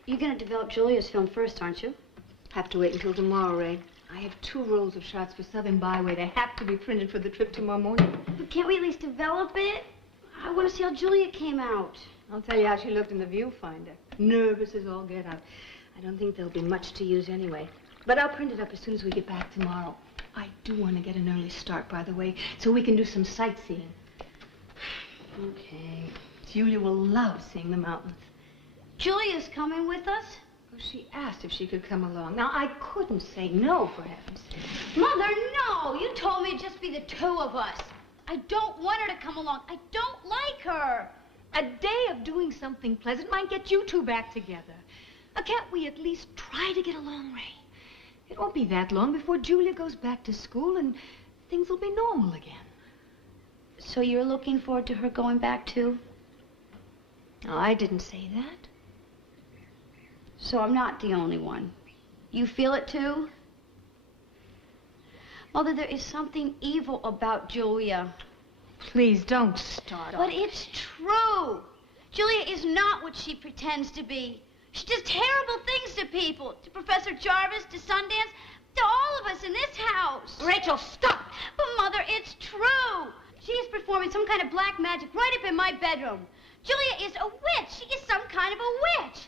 You're going to develop Julia's film first, aren't you? Have to wait until tomorrow, Ray. I have 2 rolls of shots for Southern Byway. They have to be printed for the trip tomorrow morning. But can't we at least develop it? I want to see how Julia came out. I'll tell you how she looked in the viewfinder. Nervous as all get out. I don't think there'll be much to use anyway. But I'll print it up as soon as we get back tomorrow. I do want to get an early start, by the way, so we can do some sightseeing. Okay. Julia will love seeing the mountains. Julia's coming with us? Oh, she asked if she could come along. Now, I couldn't say no, for heaven's sake. Mother, no! You told me it'd just be the 2 of us. I don't want her to come along. I don't like her. A day of doing something pleasant might get you 2 back together. Can't we at least try to get along, Ray? It won't be that long before Julia goes back to school and things will be normal again. So you're looking forward to her going back, too? No, I didn't say that. So I'm not the only one. You feel it, too? Mother, there is something evil about Julia. Please don't start. But it's true. Julia is not what she pretends to be. She does terrible things to people. To Professor Jarvis, to Sundance, to all of us in this house. Rachel, stop! But, Mother, it's true. She is performing some kind of black magic right up in my bedroom. Julia is a witch. She is some kind of a witch.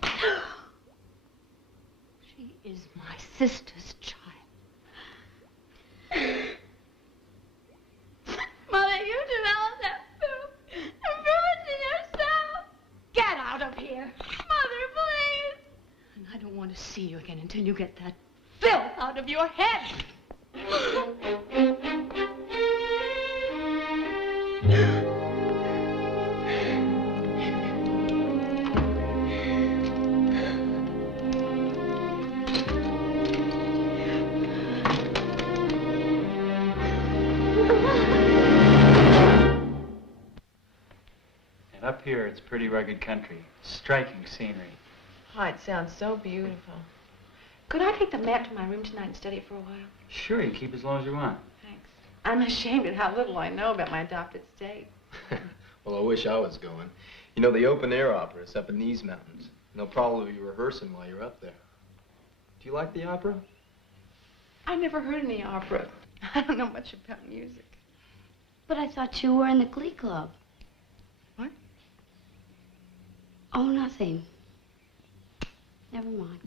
She is my sister's child. Mother, you developed that film and prove it to yourself. Get out of here. Mother, please. And I don't want to see you again until you get that filth out of your head. And up here, it's pretty rugged country. Striking scenery. Oh, it sounds so beautiful. Could I take the map to my room tonight and study it for a while? Sure, you can keep as long as you want. Thanks. I'm ashamed at how little I know about my adopted state. Well, I wish I was going. You know, the open-air opera is up in these mountains. And they'll probably be rehearsing while you're up there. Do you like the opera? I never heard any opera. I don't know much about music. But I thought you were in the Glee Club. What? Oh, nothing. Never mind.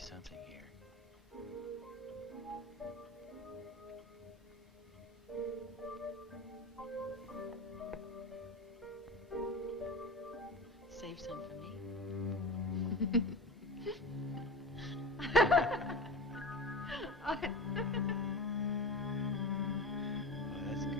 Something here. Save some for me. Oh, that's good.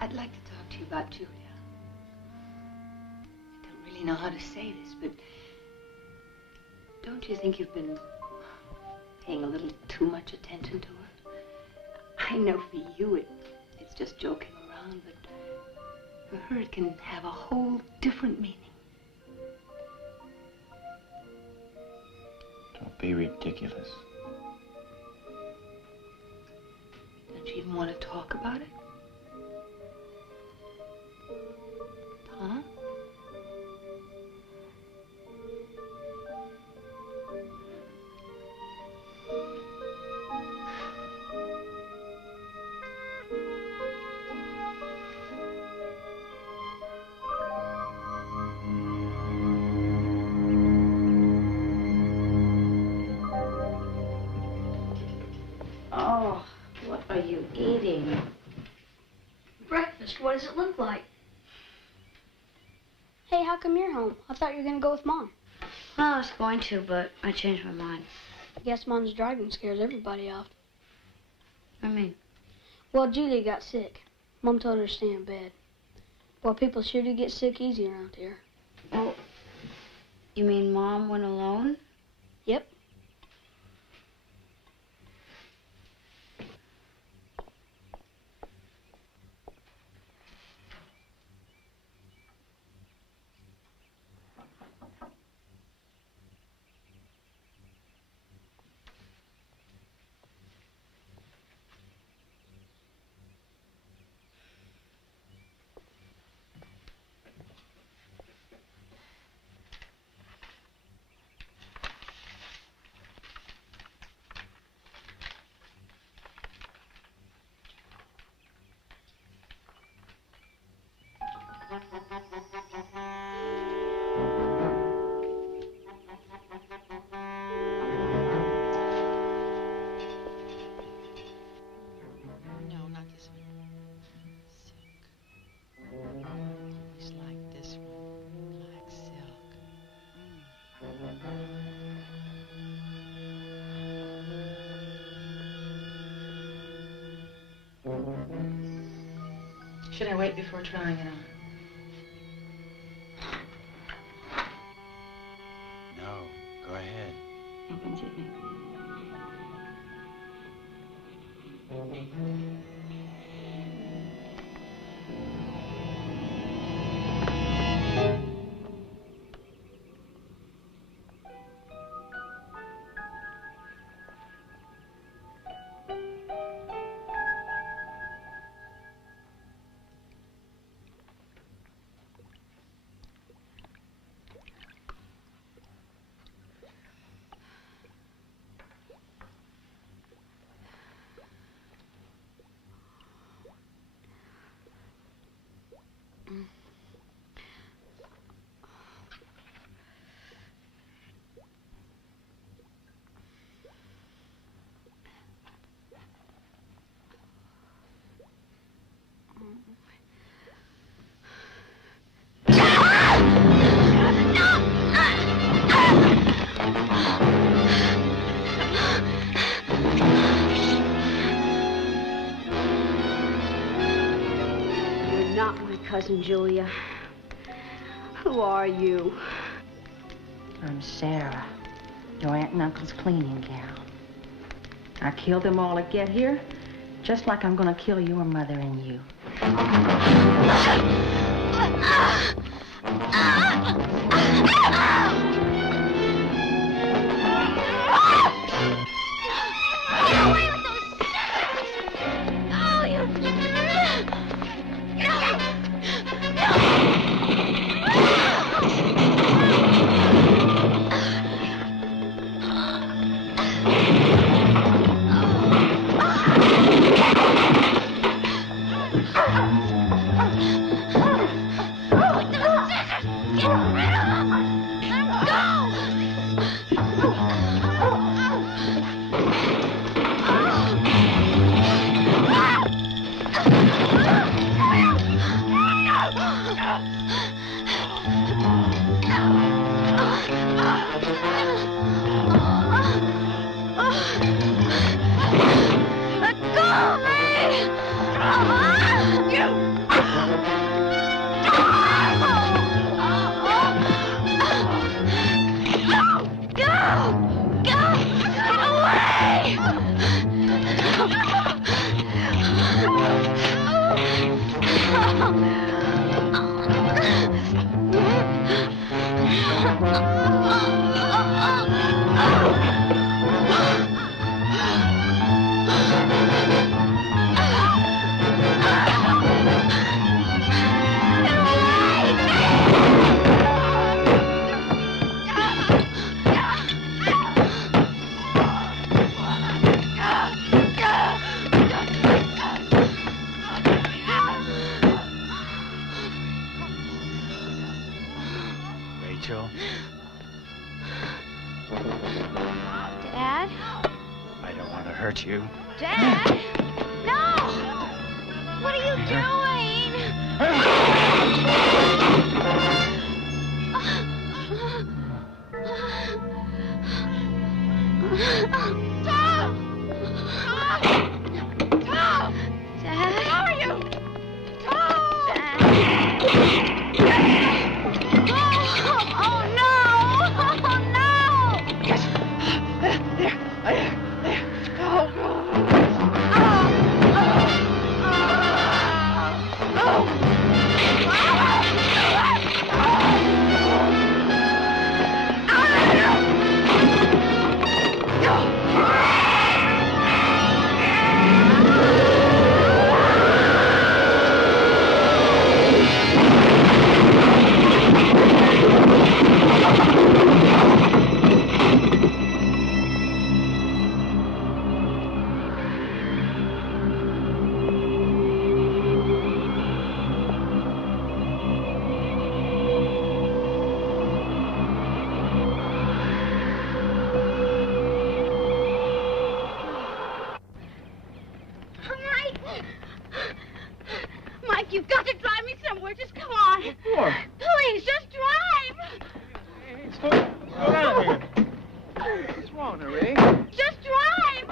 I'd like to talk to you about Julia. I don't really know how to say this, but Don't you think you've been paying a little too much attention to her? I know for you it's just joking around, but for her it can have a whole different meaning. Don't be ridiculous. Don't you even want to talk about it? Huh? Oh, what are you eating? Breakfast. What does it look like? Hey, how come you're home? I thought you were going to go with Mom. Well, I was going to, but I changed my mind. Guess Mom's driving scares everybody off. What do you mean? Well, Julia got sick. Mom told her to stay in bed. Well, people sure do get sick easy around here. Oh, you mean Mom went alone? Yep. No, not this one. Silk. Always like this one. Black silk. Should I wait before trying it on? No, go ahead. Opens at me. You're not my cousin Julia. Who are you? I'm Sarah, your aunt and uncle's cleaning gal. I killed them all to get here, just like I'm gonna kill your mother and you. Get rid of him! Let him go! you. Dad! No! What are you doing? Tom! Tom! Dad? Where are you? Tom! Oh, no! Oh, no! There. Oh, Mike, you've got to drive me somewhere. Just come on. What? Please, just drive. Hey, slow down here. What's wrong, Ray? Just drive.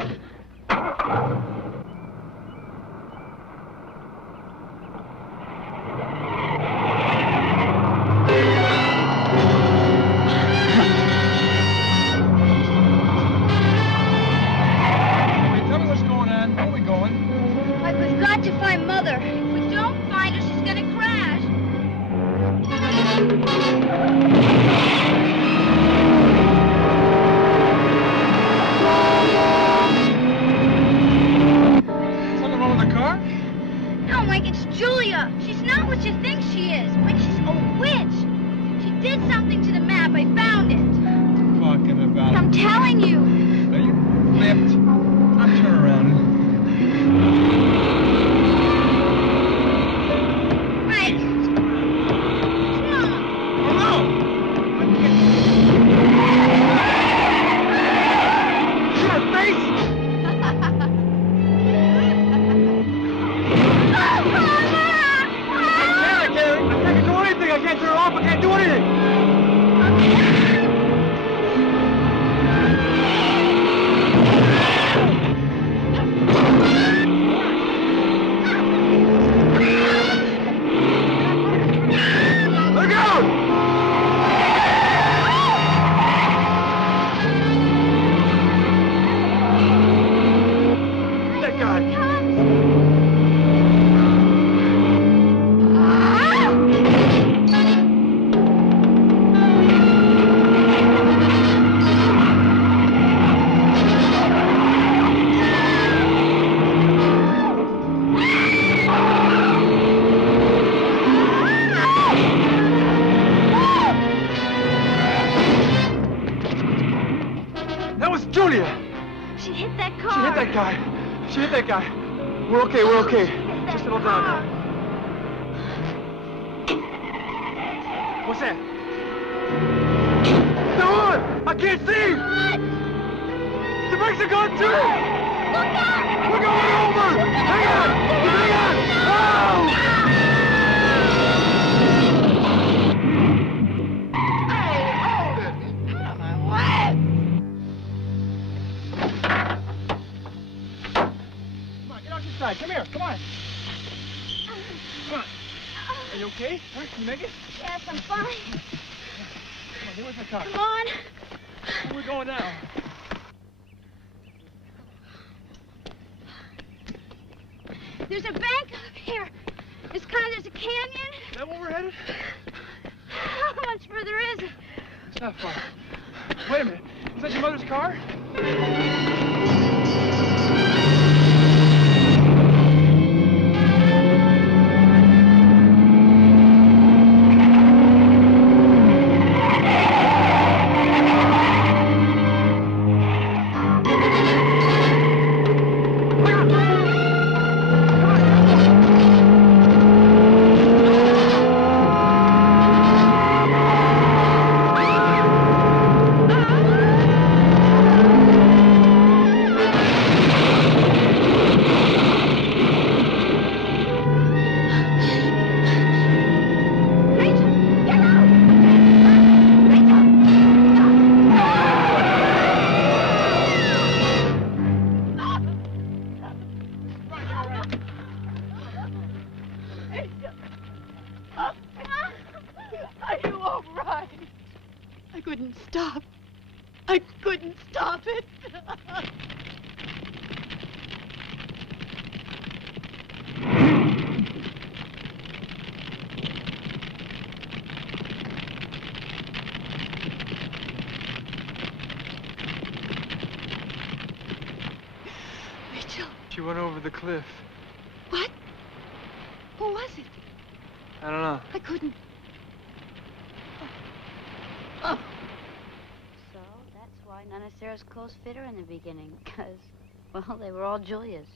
Hey, tell me what's going on. Where are we going? Mike, we've got to find Mother. If we don't find her, she's gonna crash. Something wrong with the car? No, Mike, it's Julia. She's not what you think she is. Mike, she's a witch. She did something to the map. I found it. Talking about. I'm telling you. Are you flipped? I'll turn around. Mike. I can't turn her off. I can't do anything. Look out! That guy. That was Julia. She hit that car. She hit that guy. She hit that guy. We're okay. We're okay. Just settle down now. What's that? Come on! I can't see! What? The brakes are gone too! Look out! We're going over! Hang on! Hang on! Oh! Come here, come on. Come on. Are you okay? Huh? Can you make it? Yes, I'm fine. Come on, get with the car. Come on. Where are we going now? There's a bank up here. There's a canyon. Is that where we're headed? How much further is it? It's not far. Wait a minute. Is that your mother's car? stop. I couldn't stop it. Rachel. She went over the cliff. What? Who was it? I don't know. I couldn't. Oh. So that's why none of Sarah's clothes fit her in the beginning, because, well, they were all Julia's.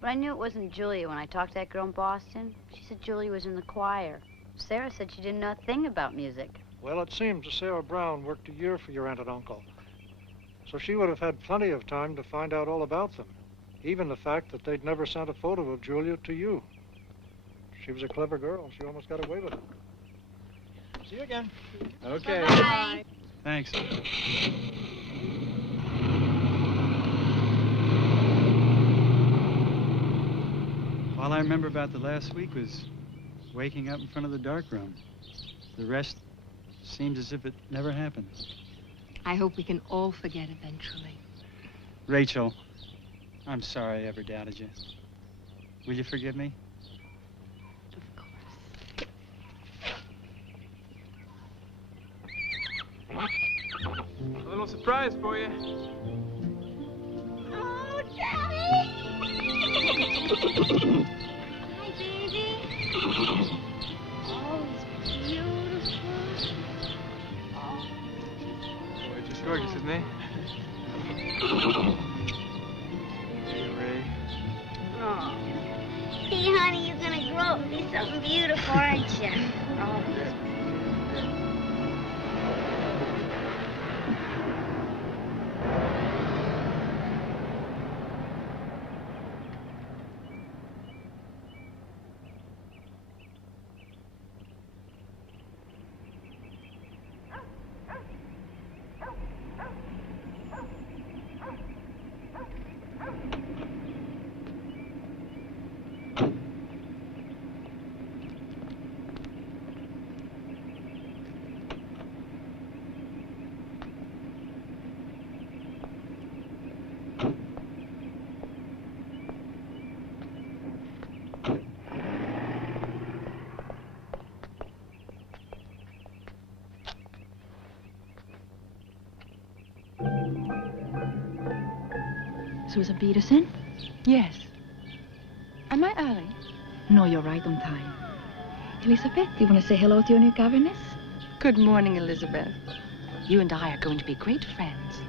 But I knew it wasn't Julia when I talked to that girl in Boston. She said Julia was in the choir. Sarah said she didn't know a thing about music. Well, it seems that Sarah Brown worked a year for your aunt and uncle. So she would have had plenty of time to find out all about them. Even the fact that they'd never sent a photo of Julia to you. She was a clever girl. She almost got away with it. See you again. Okay. Bye. Thanks. All I remember about the last week was waking up in front of the dark room. The rest seems as if it never happened. I hope we can all forget eventually. Rachel, I'm sorry I ever doubted you. Will you forgive me? A little surprise for you. Oh, Daddy! Hi, baby. Oh, he's beautiful. Boy, just gorgeous, isn't he? Hey, Ray. Oh. See, honey, you're gonna grow up and be something beautiful, aren't you? Oh, Susan Peterson? Yes. Am I early? No, you're right on time. Elizabeth, do you want to say hello to your new governess? Good morning, Elizabeth. You and I are going to be great friends.